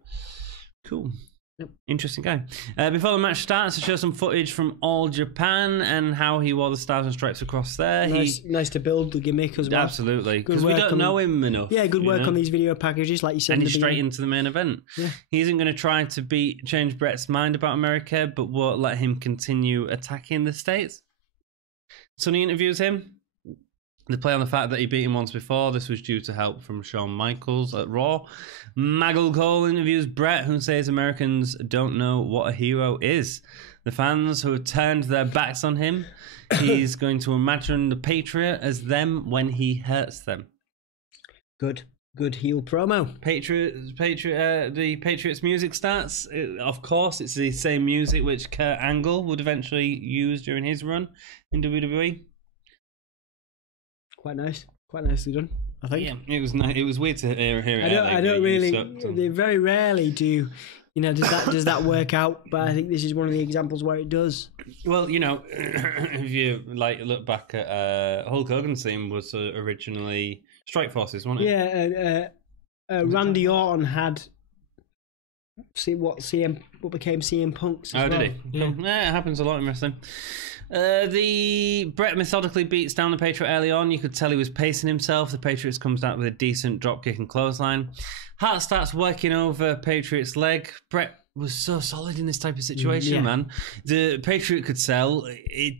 Cool. Yep. Interesting guy. Before the match starts, I show some footage from All Japan and how he wore the Stars and Stripes across there. Nice to build the gimmick as well. Absolutely, because we don't know him enough. Yeah, good work on these video packages, like you said. And he's straight into the main event. Yeah. He isn't going to try to change Bret's mind about America, but won't let him continue attacking the States. Sonny interviews him. They play on the fact that he beat him once before. This was due to help from Shawn Michaels at Raw. Maggle Cole interviews Bret, who says Americans don't know what a hero is. The fans who have turned their backs on him, he's going to imagine the Patriot as them when he hurts them. Good heel promo. The Patriots music starts. Of course, it's the same music which Kurt Angle would eventually use during his run in WWE. Quite nicely done, I think. Yeah, it was nice. It was weird to hear it. I don't really. They very rarely do. Does that work out? But I think this is one of the examples where it does. Well, if you look back at Hulk Hogan's theme was originally Strike Forces, wasn't it? Yeah, Randy Orton had what became CM Punk's. Did he? Yeah, it happens a lot in wrestling. The Bret methodically beats down the Patriot early on. You could tell he was pacing himself. The Patriots comes out with a decent dropkick and clothesline. Hart starts working over Patriot's leg. Bret was so solid in this type of situation, man. The Patriot could sell. It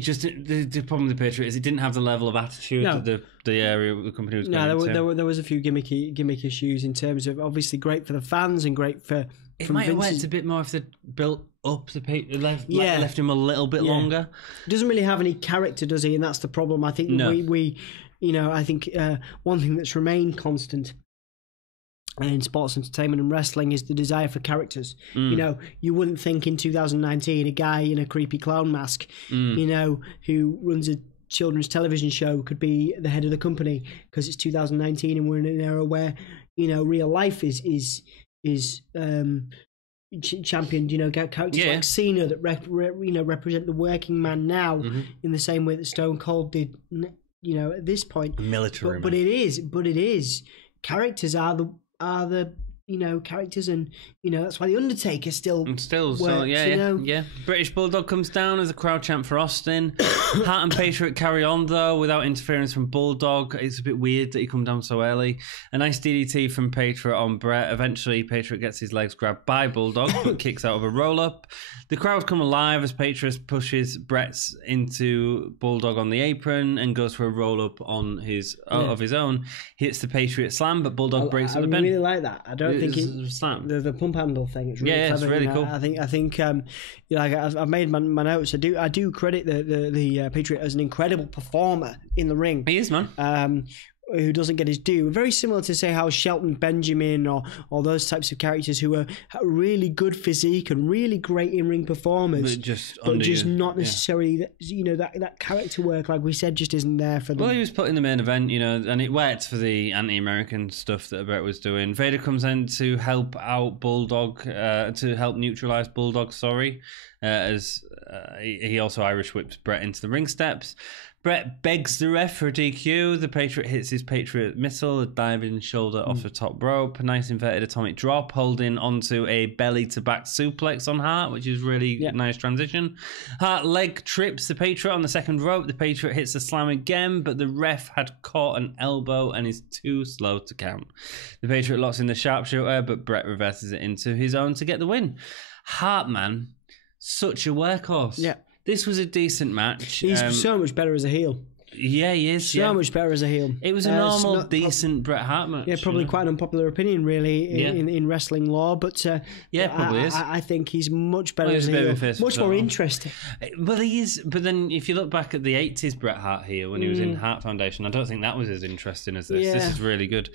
just the problem with the Patriot is it didn't have the level of attitude that the area the company was going into. There was a few gimmick issues in terms of obviously great for the fans and great for. It might have worked a bit more if they built up the Patriot, left him a little bit longer. He doesn't really have any character, does he? And that's the problem. I think I think one thing that's remained constant in sports entertainment and wrestling is the desire for characters. You wouldn't think in 2019 a guy in a creepy clown mask, who runs a children's television show could be the head of the company because it's 2019 and we're in an era where real life is championed. Characters like Cena that represent the working man now in the same way that Stone Cold did. At this point, military. But it is characters are the characters, and that's why the Undertaker still works, yeah. British Bulldog comes down as a crowd chant for Austin. Hart and Patriot carry on though without interference from Bulldog. It's a bit weird that he come down so early. A nice DDT from Patriot on Bret. Eventually Patriot gets his legs grabbed by Bulldog but kicks out of a roll up. The crowd come alive as Patriot pushes Bret's into Bulldog on the apron and goes for a roll up on of his own. Hits the Patriot slam, but Bulldog breaks up the pin. I really like that. I don't slam? The pump handle thing. It's really clever. It's really cool. I think like I've made my notes. I do credit the Patriot as an incredible performer in the ring. He is, man. Who doesn't get his due. Very similar to, say, how Shelton Benjamin or those types of characters who are really good physique and really great in-ring performers, but just not necessarily, that character work, like we said, just isn't there for them. Well, he was put in the main event, and it worked for the anti-American stuff that Bret was doing. Vader comes in to help out Bulldog, to help neutralize Bulldog, as he also Irish whips Bret into the ring steps. Bret begs the ref for a DQ. The Patriot hits his Patriot missile, a diving shoulder off the top rope. A nice inverted atomic drop, holding onto a belly-to-back suplex on Hart, which is really nice transition. Hart leg trips the Patriot on the second rope. The Patriot hits the slam again, but the ref had caught an elbow and is too slow to count. The Patriot locks in the sharpshooter, but Bret reverses it into his own to get the win. Hart, man, such a workhorse. Yeah. This was a decent match. He's so much better as a heel. Yeah, he is. So much better as a heel. It was a normal, decent Bret Hart match. Yeah, probably quite an unpopular opinion, really, in wrestling law. But probably is. I think he's much better as a heel. Much more interesting. Well, he is. But then, if you look back at the 80s Bret Hart heel when he was in Hart Foundation, I don't think that was as interesting as this. Yeah. This is really good.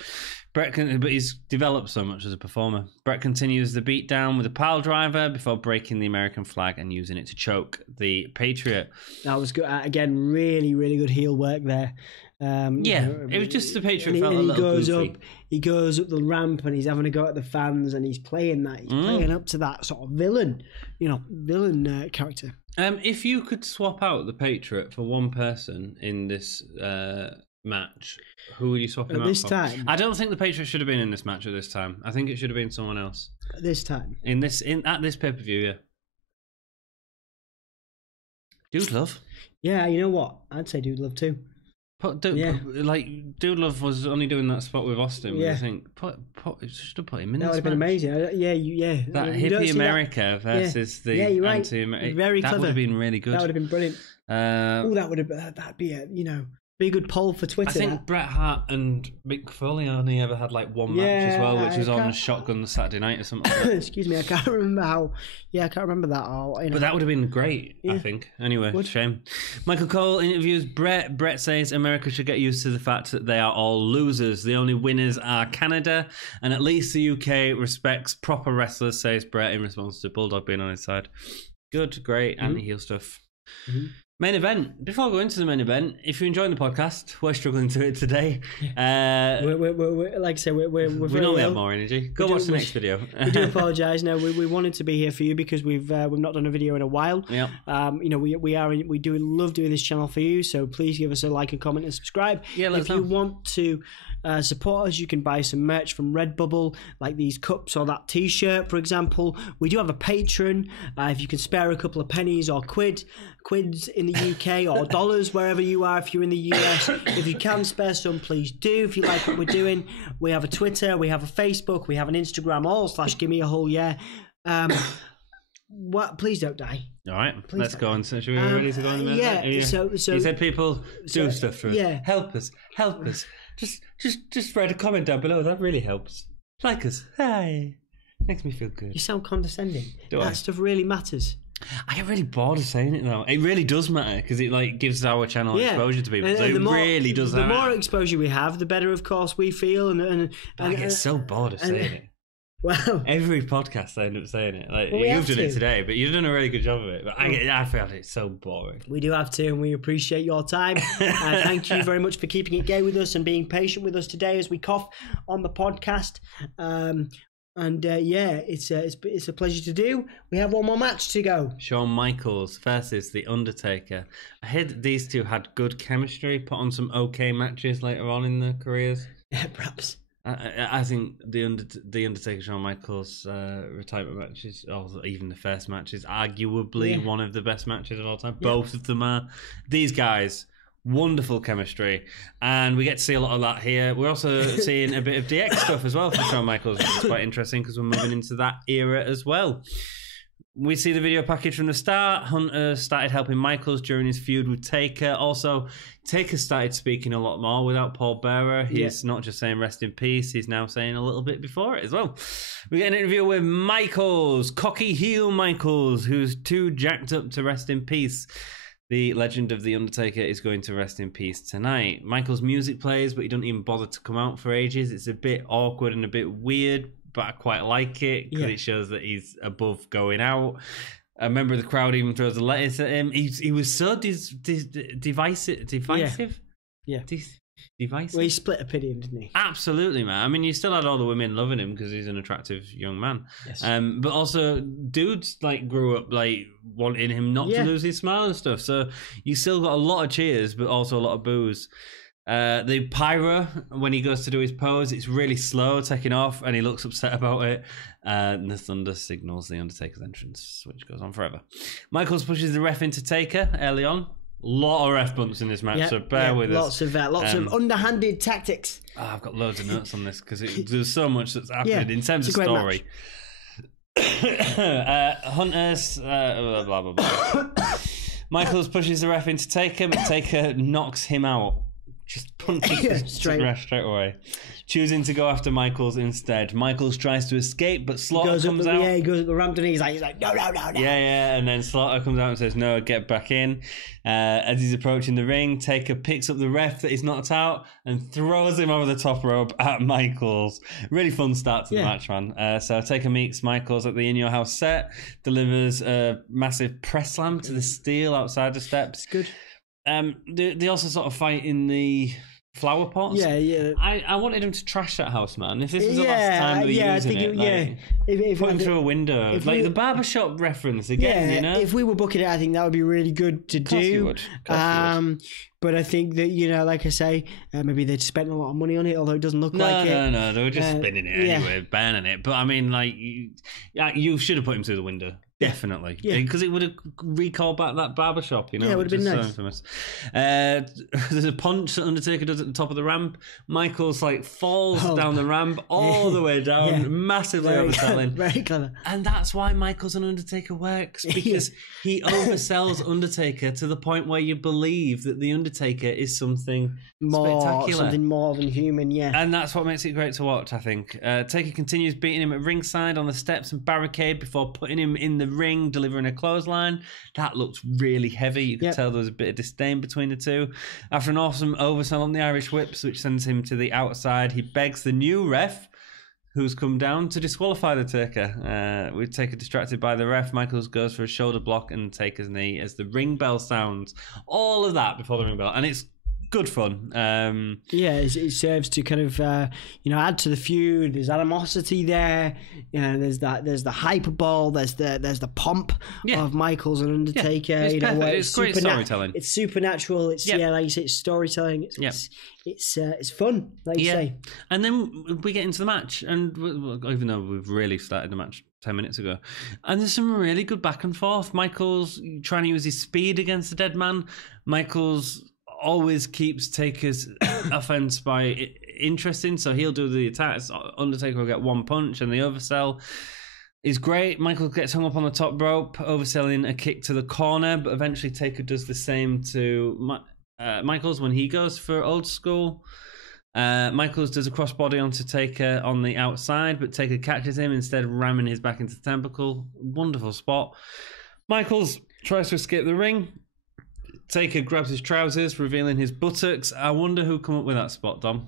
But he's developed so much as a performer. Bret continues the beatdown with a pile driver before breaking the American flag and using it to choke the Patriot. That was good. Again, really, really good heel work there. It was just the Patriot felt a little goofy. He goes up the ramp and he's having a go at the fans and he's playing that. He's playing up to that sort of villain character. If you could swap out the Patriot for one person in this match, who would you swap him out for? This time? I don't think the Patriot should have been in this match at this time. I think it should have been someone else. At this time? At this pay-per-view, yeah. Dude Love? Yeah, you know what? I'd say Dude Love too. Dude Love was only doing that spot with Austin. Yeah. I think should have put him in. That would have been amazing. That hippie America versus the anti-America. Very clever. That would have been really good. That would have been brilliant. That'd be be a good poll for Twitter. I think Bret Hart and Mick Foley only ever had one match as well, which was on Shotgun Saturday Night or something. Excuse me, I can't remember how. Yeah, I can't remember that. But that would have been great, I think. Anyway, shame. Michael Cole interviews Bret. Bret says America should get used to the fact that they are all losers. The only winners are Canada, and at least the UK respects proper wrestlers, says Bret in response to Bulldog being on his side. Good, great, anti-heel stuff. Mm-hmm. Main event. Before I go into the main event, if you're enjoying the podcast, we're struggling to it today. We're like I say, we normally have more energy. Go watch the next video. We do apologise. No, we wanted to be here for you because we've not done a video in a while. Yeah. We do love doing this channel for you. So please give us a like and comment and subscribe. Yeah, if you want to support us, you can buy some merch from Redbubble, like these cups or that T-shirt, for example. We do have a Patreon. If you can spare a couple of pennies or quids in the UK or dollars wherever you are, if you're in the US, if you can spare some, please do. If you like what we're doing, we have a Twitter, we have a Facebook, we have an Instagram, /Gimme a whole yeah. Please don't die. All right, let's go on. So should we be ready to go on the minute? Yeah. So you said people do stuff for us. Yeah. Help us. Just write a comment down below. That really helps. Like us. Hi. Makes me feel good. You sound condescending. That stuff really matters. I get really bored of saying it though. It really does matter because it gives our channel exposure to people. So it really does. The more exposure we have, the better, of course, we feel. And I get so bored of saying it. Well, every podcast I end up saying it. You've done it today, but you've done a really good job of it. But I feel it's so boring. We do have to, and we appreciate your time. Thank you very much for keeping it gay with us and being patient with us today as we cough on the podcast. It's a pleasure to do. We have one more match to go. Shawn Michaels versus The Undertaker. I heard these two had good chemistry, put on some okay matches later on in their careers. Yeah, perhaps. I think the Undertaker Shawn Michaels retirement matches, or even the first match, is arguably one of the best matches of all time. Yeah. Both of them are. These guys, wonderful chemistry, and we get to see a lot of that here. We're also seeing a bit of DX stuff as well for Shawn Michaels, which is quite interesting because we're moving into that era as well. We see the video package from the start. Hunter started helping Michaels during his feud with Taker. Also, Taker started speaking a lot more without Paul Bearer. He's not just saying rest in peace, he's now saying a little bit before it as well. We get an interview with Michaels, cocky heel Michaels, who's too jacked up to rest in peace. The legend of The Undertaker is going to rest in peace tonight. Michaels' music plays, but he doesn't even bother to come out for ages. It's a bit awkward and a bit weird, but I quite like it because it shows that he's above going out. A member of the crowd even throws the lettuce at him. He was so divisive. Yeah. Divisive. Well, he split opinion, didn't he? Absolutely, man. I mean, you still had all the women loving him because he's an attractive young man. Yes. But also, dudes like grew up like wanting him not to lose his smile and stuff. So you still got a lot of cheers, but also a lot of boos. The pyro, when he goes to do his pose, it's really slow taking off and he looks upset about it. And the thunder signals the Undertaker's entrance, which goes on forever. Michaels pushes the ref into Taker early on. Lot of ref bumps in this match, so bear with us. Lots of underhanded tactics. I've got loads of notes on this because there's so much that's happened in terms of story. Hunters, blah, blah, blah. Michaels pushes the ref into Taker, but Taker knocks him out. Just punches straight away. Choosing to go after Michaels instead. Michaels tries to escape, but Slaughter comes out. Yeah, he goes up the ramp and he's like, no. Yeah, and then Slaughter comes out and says, no, get back in. As he's approaching the ring, Taker picks up the ref that he's knocked out and throws him over the top rope at Michaels. Really fun start to the match, man. So Taker meets Michaels at the In Your House set, delivers a massive press slam to the steel outside the steps. It's good. They also sort of fight in the flower pots. Yeah. I wanted him to trash that house, man. If this was the last time they were using it, put him through a window. Like the barbershop reference again, you know? If we were booking it, I think that would be really good to do. You would. But I think that, like I say, maybe they'd spent a lot of money on it, although it doesn't look like it. No, they were just spinning it anyway, banning it. But I mean, like, you should have put him through the window. Definitely. Because it would have recalled back that barbershop, you know? Yeah, it would have been nice. So infamous. There's a punch that Undertaker does at the top of the ramp. Michaels, falls down the ramp all the way down, massively overselling. Very clever. And that's why Michaels and Undertaker works, because he oversells Undertaker to the point where you believe that the Undertaker is something spectacular. Something more than human, And that's what makes it great to watch, I think. Taker continues beating him at ringside on the steps and barricade before putting him in the ring, delivering a clothesline. That looked really heavy. You could tell there was a bit of disdain between the two. After an awesome oversell on the Irish whips, which sends him to the outside, he begs the new ref, who's come down, to disqualify the Taker. With Taker distracted by the ref, Michaels goes for a shoulder block and Taker's knee as the ring bell sounds. All of that before the ring bell, and it's good fun. It serves to kind of add to the feud. There's animosity there. There's the hyperbole. There's the pomp of Michaels and Undertaker. It's great storytelling. It's supernatural. It's like you say, it's storytelling. It's fun, like you say. And then we get into the match, and even though we've really started the match 10 minutes ago, and there's some really good back and forth. Michaels trying to use his speed against the dead man. Michaels always keeps Taker's offense by interesting, so he'll do the attacks. Undertaker will get one punch, and the oversell is great. Michael gets hung up on the top rope, overselling a kick to the corner, but eventually Taker does the same to Michaels when he goes for old school. Michaels does a crossbody onto Taker on the outside, but Taker catches him, instead ramming his back into the tentacle. Wonderful spot. Michaels tries to escape the ring. Taker grabs his trousers, revealing his buttocks. I wonder who come up with that spot, Dom.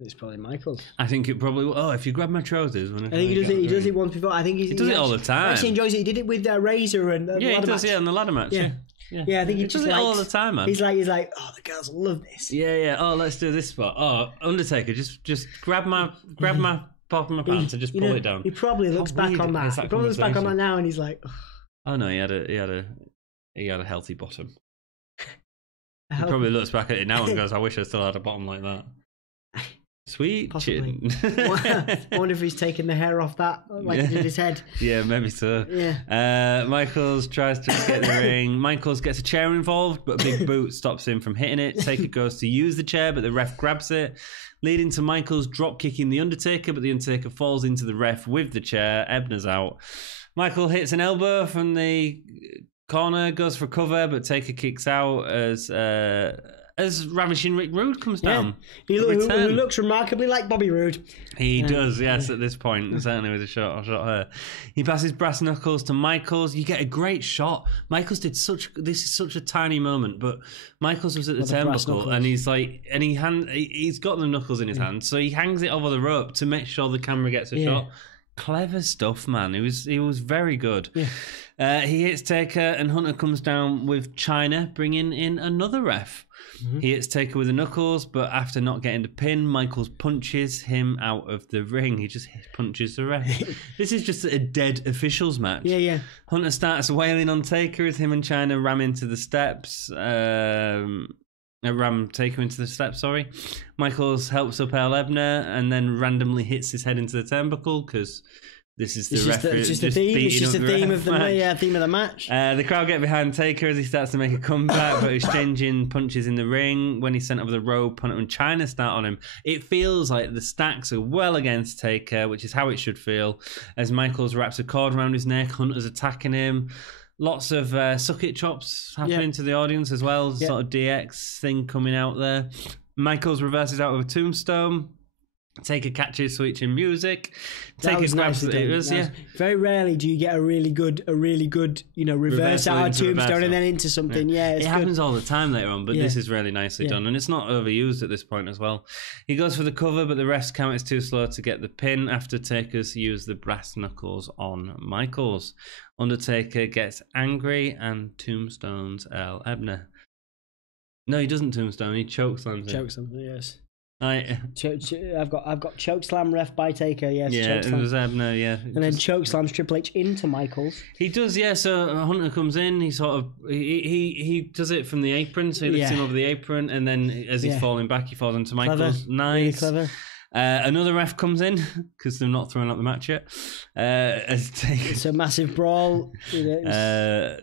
It's probably Michaels. I think it probably will. If you grab my trousers. I think he does it once before. I think he does it all the time. He actually enjoys it. He did it with Razor and the ladder match. In the ladder match. I think he does it all the time, man. He's like, oh, the girls love this. Yeah. Oh, let's do this spot. Oh, Undertaker, just grab my top of my pants and just pull it down. He probably looks back on that. He probably looks back on that now, and he's like, oh no, he had a healthy bottom. He probably looks back at it now and goes, I wish I still had a bottom like that. Sweet chin. I wonder if he's taken the hair off that, he did his head. Yeah, maybe so. Yeah. Michaels tries to get the ring. Michaels gets a chair involved, but a big boot stops him from hitting it. Taker goes to use the chair, but the ref grabs it, leading to Michaels drop kicking the Undertaker, but the Undertaker falls into the ref with the chair. Ebner's out. Michael hits an elbow from the corner, goes for cover, but Taker kicks out as Ravishing Rick Rude comes down. He looks remarkably like Bobby Roode. He does, yes, at this point, certainly with a shot her. He passes brass knuckles to Michaels. You get a great shot. Michaels did this is such a tiny moment, but Michaels was at the turnbuckle and he's like, and he's got the knuckles in his hand, so he hangs it over the rope to make sure the camera gets a shot. Clever stuff, man. He was very good. He hits Taker and Hunter comes down with China, bringing in another ref. He hits Taker with the knuckles, but after not getting the pin, Michaels punches him out of the ring. He just punches the ref. This is just a dead officials match. Hunter starts wailing on Taker as him and China ram into the steps. Ram Taker into the steps, sorry. Michaels helps up Earl Ebner and then randomly hits his head into the turnbuckle because this is the referee. It's just the theme of the match. The crowd get behind Taker as he starts to make a comeback, but exchanging punches in the ring. When he's sent over the rope, Hunter and China start on him. It feels like the stacks are well against Taker, which is how it should feel. As Michaels wraps a cord around his neck, Hunter's attacking him. Lots of suck it chops happening to the audience as well. Sort of DX thing coming out there. Michaels reverses out with a tombstone. Taker catches switching music. Taker grabs it. Very rarely do you get a really good, reverse out of tombstone and then into something. It happens all the time later on, but this is really nicely done, and it's not overused at this point as well. He goes for the cover, but the ref's count is too slow to get the pin after Taker's used the brass knuckles on Michaels. Undertaker gets angry and tombstones Earl Ebner. No, he doesn't tombstone. He chokeslams him. Chokeslams, yes. I've got chokeslam ref by Taker, yes. Yeah, it was Ebner, and then chokeslams Triple H into Michaels. He does, yeah. So Hunter comes in. He sort of he does it from the apron. So he lifts him over the apron, and then as he's falling back, he falls into Michaels. Clever. Nice, really clever. Another ref comes in because they're not throwing out the match yet. It's a massive brawl. Yeah.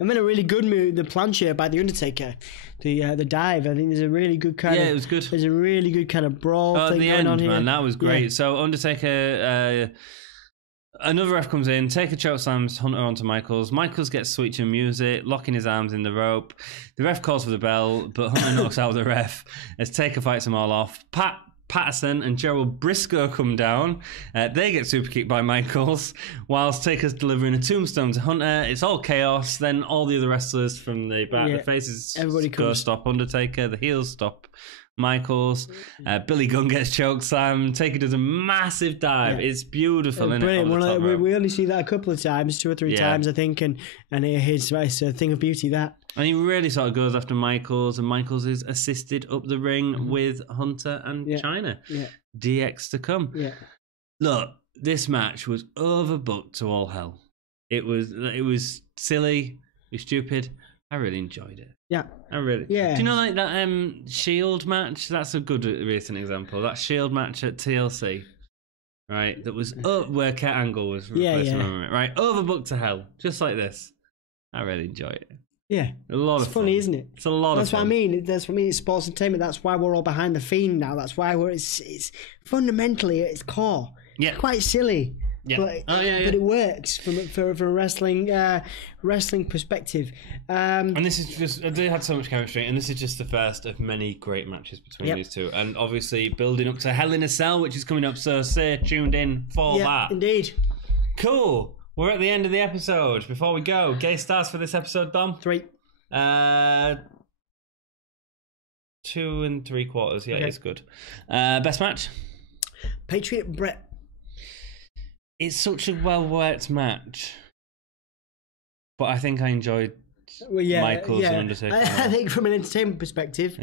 And then a really good move, the plancha by the Undertaker, the dive. I think there's a really good kind of... Yeah, it was good. There's a really good kind of brawl thing going on here. Man, that was great. Yeah. So Undertaker, another ref comes in, Taker chokeslams Hunter onto Michaels. Michaels gets switching music, locking his arms in the rope. The ref calls for the bell, but Hunter knocks out the ref as Taker fights them all off. Patterson and Gerald Briscoe come down. They get super kicked by Michaels whilst Taker's delivering a tombstone to Hunter. It's all chaos. Then all the other wrestlers from the back, the faces go stop Undertaker. The heels stop Michaels. Billy Gunn gets chokeslammed. Taker does a massive dive. It's beautiful. Brilliant. We only see that a couple of times, 2 or 3 times, I think, and it's a thing of beauty, that. And he really sort of goes after Michaels, and Michaels is assisted up the ring with Hunter and China. DX to come. Look, this match was overbooked to all hell. It was silly, it was stupid. I really enjoyed it. Do you know, like that Shield match? That's a good recent example. That Shield match at TLC, right? That was where Kurt Angle was replaced, right? Overbooked to hell, just like this. I really enjoy it. Yeah, a lot of fun. It's funny, isn't it? It's a lot of fun. That's what I mean. That's for me. It's sports entertainment. That's why we're all behind the Fiend now. That's why it's fundamentally at its core. Yeah, it's quite silly. Yeah. But it works from a wrestling perspective. And this is just, they had so much chemistry, and this is just the first of many great matches between these two. And obviously building up to Hell in a Cell, which is coming up, so stay tuned in for that. Indeed. Cool. We're at the end of the episode. Before we go, gay stars for this episode, Dom? 3. 2 3/4. Yeah, it's good. Best match? Patriot Bret. It's such a well-worked match, but I think I enjoyed Michaels and Undertaker. I think from an entertainment perspective,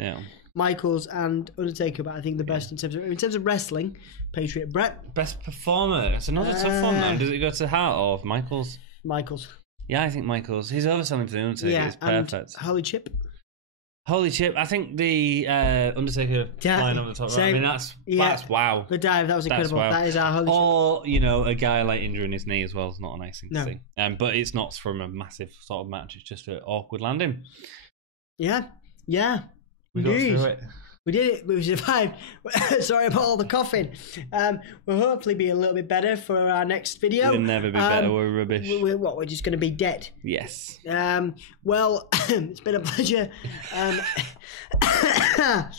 Michaels and Undertaker, but I think the best in terms of wrestling, Patriot Bret. Best performer. It's another tough one, man. Does it go to Hart or Michaels? Michaels. Yeah, I think Michaels. He's overselling for the Undertaker. It's perfect. Holy Chip. Holy Chip. I think the Undertaker flying over the top. Right? I mean, that's wow. The dive, that was incredible. Wow. That is our Holy Chip. Or, a guy like injuring his knee as well is not a nice thing to see. But it's not from a massive sort of match. It's just an awkward landing. Yeah. We got through it. We did it. We survived. Sorry about all the coughing. We'll hopefully be a little bit better for our next video. We'll never be better. We're rubbish. We're just going to be dead. Yes. Well, it's been a pleasure.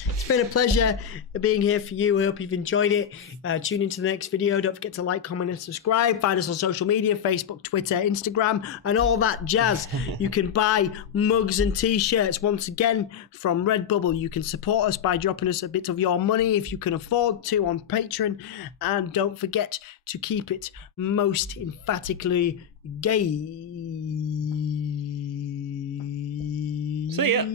It's been a pleasure being here for you. I hope you've enjoyed it. Tune into the next video. Don't forget to like, comment, and subscribe. Find us on social media, Facebook, Twitter, Instagram, and all that jazz. You can buy mugs and t-shirts once again from Redbubble. You can support us by dropping us a bit of your money if you can afford to on Patreon. And don't forget to keep it most emphatically gay. See ya.